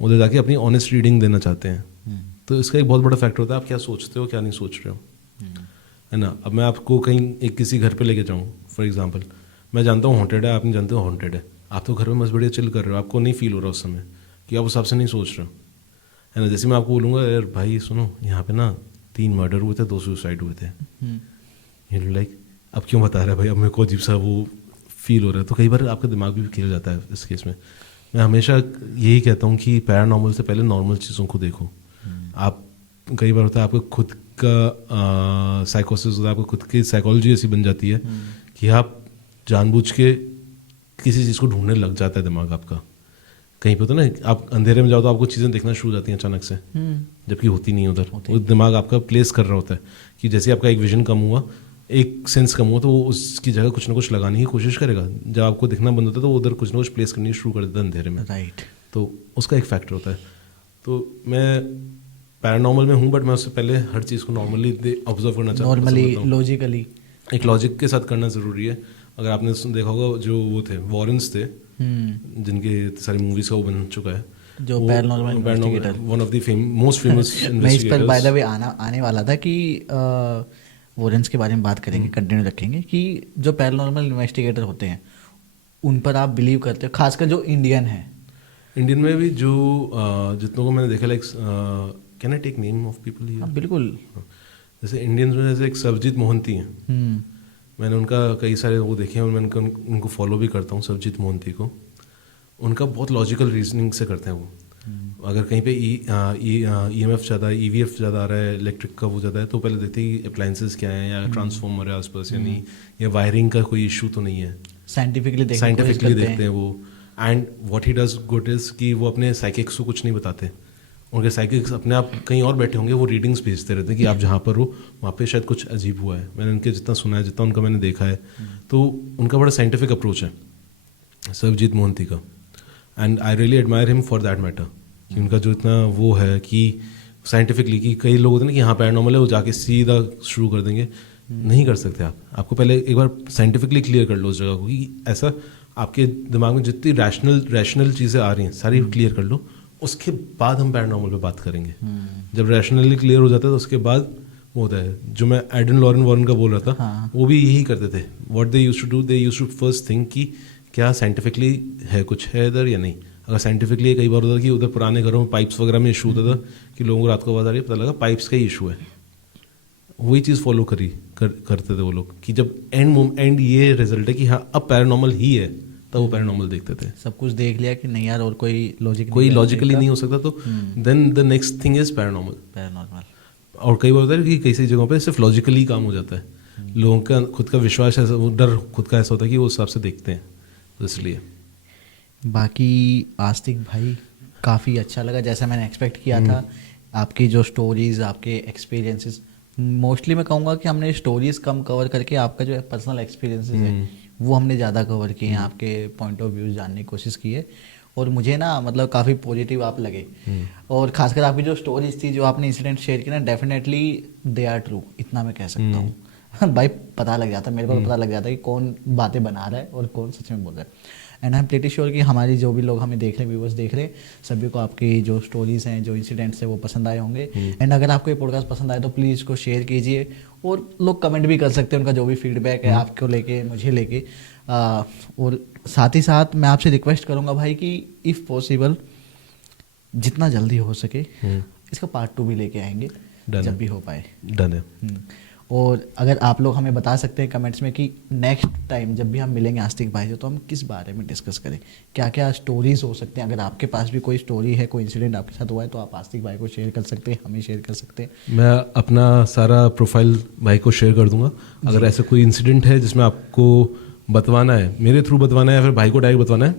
उधर जाके अपनी ऑनेस्ट रीडिंग देना चाहते हैं। तो इसका एक बहुत बड़ा फैक्टर होता है आप क्या सोचते हो क्या नहीं सोच रहे हो, है ना। अब मैं आपको कहीं एक किसी घर पे लेके जाऊँ, फॉर एग्जांपल मैं जानता हूँ हॉन्टेड है, आप नहीं जानते हो हॉन्टेड है, आप तो घर में मस्त बढ़िया चिल कर रहे हो, आपको नहीं फील हो रहा उस समय कि आप उस हिसाब से नहीं सोच रहे हो, है ना। जैसे मैं आपको बोलूँगा यार भाई सुनो, यहाँ पे ना 3 मर्डर हुए थे, 2 सुसाइड हुए थे, ये लाइक अब क्यों बता रहा है भाई, अब मेरे को अजीब सा वो फील हो रहा है। तो कई बार आपका दिमाग भी खेल जाता है इस केस में। मैं हमेशा यही कहता हूँ कि पैरानॉर्मल से पहले नॉर्मल चीज़ों को देखो। आप कई बार होता है आपको खुद का साइकोसिस होता है, आपको खुद की साइकोलॉजी ऐसी बन जाती है कि आप जानबूझ के किसी चीज़ को ढूंढने लग जाता है दिमाग आपका। कहीं पे होता है ना, आप अंधेरे में जाओ तो आपको चीज़ें देखना शुरू हो जाती हैं अचानक से, जबकि होती नहीं उधर। वो दिमाग आपका प्लेस कर रहा होता है कि जैसे आपका एक विजन कम हुआ, एक सेंस कम हुआ, तो वो उसकी जगह कुछ ना कुछ लगाने की कोशिश करेगा। जब आपको दिखना बंद होता है तो वो उधर कुछ ना कुछ प्लेस करनी शुरू कर देता है अंधेरे में। राइट, तो उसका एक फैक्टर होता है। तो मैं पैरानॉर्मल में हूँ, बट मैं उससे पहले हर चीज़ को नॉर्मली ऑब्जर्व करना चाहता हूँ, नॉर्मली लॉजिकली, एक लॉजिक के साथ करना ज़रूरी है। अगर आपने देखा होगा जो वो थे वॉरेंस थे, जिनके सारी मूवीज़ का वो बन चुका है, जो paranormal investigator। One of the most famous मैं इस पर बाय द वे आने वाला था कि वॉरेंस के बारे में बात करेंगे, कंटिन्यू रखेंगे कि जो पैरानॉर्मल इन्वेस्टिगेटर होते हैं उन पर आप बिलीव करते हो, खासकर जो इंडियन है? इंडियन में भी जो जितनों को मैंने देखा, like can I take name of people here? हाँ बिल्कुल। जैसे इंडियंस में जैसे एक सरबजीत मोहंती हैं, मैंने उनका कई सारे वो देखे हैं और मैं उनको फॉलो भी करता हूँ, सरबजीत मोहंती को। उनका बहुत लॉजिकल रीजनिंग से करते हैं वो। अगर कहीं पे EMF ज़्यादा, EVF ज़्यादा आ रहा है, इलेक्ट्रिक का वो ज़्यादा है, तो पहले देखते हैं कि अप्लाइंसेस क्या हैं, या ट्रांसफॉर्मर है आसपास या नहीं, या वायरिंग का कोई इशू तो नहीं है। साइंटिफिकली देखते हैं वो। And what he does good is कि वो अपने साइकिक्स को कुछ नहीं बताते। उनके साइकिक्स अपने आप कहीं और बैठे होंगे, वो रीडिंग्स भेजते रहते हैं कि आप जहाँ पर हो वहाँ पे शायद कुछ अजीब हुआ है। मैंने उनके जितना सुना है, जितना उनका मैंने देखा है, तो उनका बड़ा साइंटिफिक अप्रोच है सरबजीत मोहंती का। And I really admire him for that matter, कि उनका जो इतना वो है कि साइंटिफिकली, कि कई लोग होते हैं ना कि हाँ पैरानॉर्मल है, वो जाके सीधा शुरू कर देंगे। नहीं कर सकते आप। आपको पहले एक बार साइंटिफिकली क्लियर कर लो उस जगह को, कि ऐसा आपके दिमाग में जितनी रैशनल चीज़ें आ रही हैं सारी क्लियर कर लो, उसके बाद हम पैरानॉर्मल पे बात करेंगे। जब रैशनली क्लियर हो जाता है तो उसके बाद वो होता है। जो मैं एडन लॉरेन वॉरेन का बोल रहा था, वो भी यही करते थे। What they used to do, they used to first think कि क्या साइंटिफिकली है, कुछ है इधर या नहीं। अगर साइंटिफिकली कई बार होता था कि उधर पुराने घरों में पाइप्स वगैरह में इशू होता था कि लोगों को रात को आवाज़ आ रही है, पता लगा पाइप्स का ही इशू है। वही चीज़ फॉलो करते थे वो लोग, कि जब एंड ये रिजल्ट है कि हाँ अब पैरानॉर्मल ही है, तब वो पैरानॉर्मल देखते थे। सब कुछ देख लिया कि नहीं यार और कोई लॉजिकली नहीं हो सकता, तो then the next thing is paranormal. और कई बार होता है कि कई जगहों पे सिर्फ लॉजिकली काम हो जाता है। लोगों का खुद का विश्वास ऐसा, वो डर खुद का ऐसा होता है कि वो उस हिसाब से देखते हैं, तो इसलिए। बाकी आस्तिक भाई काफ़ी अच्छा लगा, जैसा मैंने एक्सपेक्ट किया था। आपकी जो स्टोरीज, आपके एक्सपीरियंसेस, मोस्टली मैं कहूँगा कि हमने स्टोरीज कम कवर करके आपका जो पर्सनल एक्सपीरियंसेस है वो हमने ज़्यादा कवर किए हैं। आपके पॉइंट ऑफ व्यू जानने की कोशिश की है, और मुझे ना मतलब काफ़ी पॉजिटिव आप लगे। और खासकर आपकी जो स्टोरीज थी, जो आपने इंसिडेंट शेयर किया ना, डेफिनेटली दे आर ट्रू, इतना मैं कह सकता हूँ। भाई पता लग जाता, मेरे को पता लग जाता है कि कौन बातें बना रहा है और कौन सच में बोल रहा है। And I am pretty sure कि हमारी जो भी लोग हमें देख रहे हैं, व्यूवर्स देख रहे हैं, सभी को आपकी जो स्टोरीज हैं, जो इंसिडेंट्स हैं, वो पसंद आए होंगे। एंड अगर आपको ये पॉडकास्ट पसंद आए तो प्लीज़ इसको शेयर कीजिए, और लोग कमेंट भी कर सकते हैं उनका जो भी फीडबैक है आपको लेके, मुझे लेके। और साथ ही साथ मैं आपसे रिक्वेस्ट करूँगा भाई कि इफ़ पॉसिबल जितना जल्दी हो सके इसका पार्ट 2 भी लेके आएंगे, जब भी हो पाए। डन है। और अगर आप लोग हमें बता सकते हैं कमेंट्स में कि नेक्स्ट टाइम जब भी हम मिलेंगे आस्तिक भाई से, तो हम किस बारे में डिस्कस करें, क्या क्या स्टोरीज हो सकते हैं। अगर आपके पास भी कोई स्टोरी है, कोई इंसिडेंट आपके साथ हुआ है, तो आप आस्तिक भाई को शेयर कर सकते हैं, हमें शेयर कर सकते हैं। मैं अपना सारा प्रोफाइल भाई को शेयर कर दूंगा। अगर ऐसा कोई इंसिडेंट है जिसमें आपको बतवाना है, मेरे थ्रू बतवाना है या फिर भाई को डायरेक्ट बतवाना है,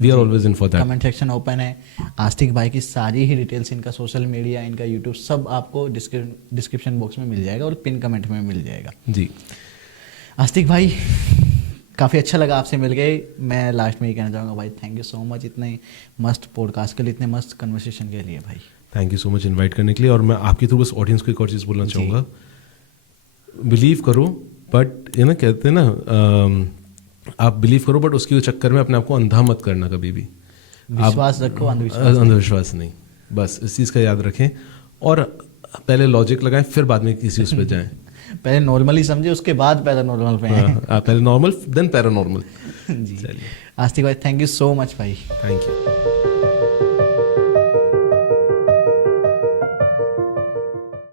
we are always in for that. Comment section open है। आस्तिक भाई की सारी ही डिटेल्स, इनका सोशल मीडिया, इनका यूट्यूब, सब आपको डिस्क्रिप्शन बॉक्स में मिल जाएगा और पिन कमेंट में मिल जाएगा जी। आस्तिक भाई काफ़ी अच्छा लगा आपसे मिल गए। मैं लास्ट में ये कहना चाहूँगा भाई, थैंक यू सो मच इतने मस्त पॉडकास्ट के लिए, इतने मस्त कन्वर्सेशन के लिए भाई। Thank you so much invite करने के लिए। और मैं आपके थ्रू बस ऑडियंस को एक और चीज़ बोलना चाहूँगा, बिलीव करो, बट ये ना कहते हैं ना, आप बिलीव करो बट उसके चक्कर में अपने आप को अंधा मत करना कभी भी। विश्वास रखो, अंधविश्वास नहीं। बस इस चीज़ का याद रखें, और पहले लॉजिक लगाएं, फिर बाद में किसी उस पर जाएं। पहले नॉर्मली समझे, उसके बाद पैरानॉर्मल पे आए। पहले नॉर्मल देन पैरानॉर्मल। जी। आस्तिक भाई थैंक यू सो मच भाई। Thank you.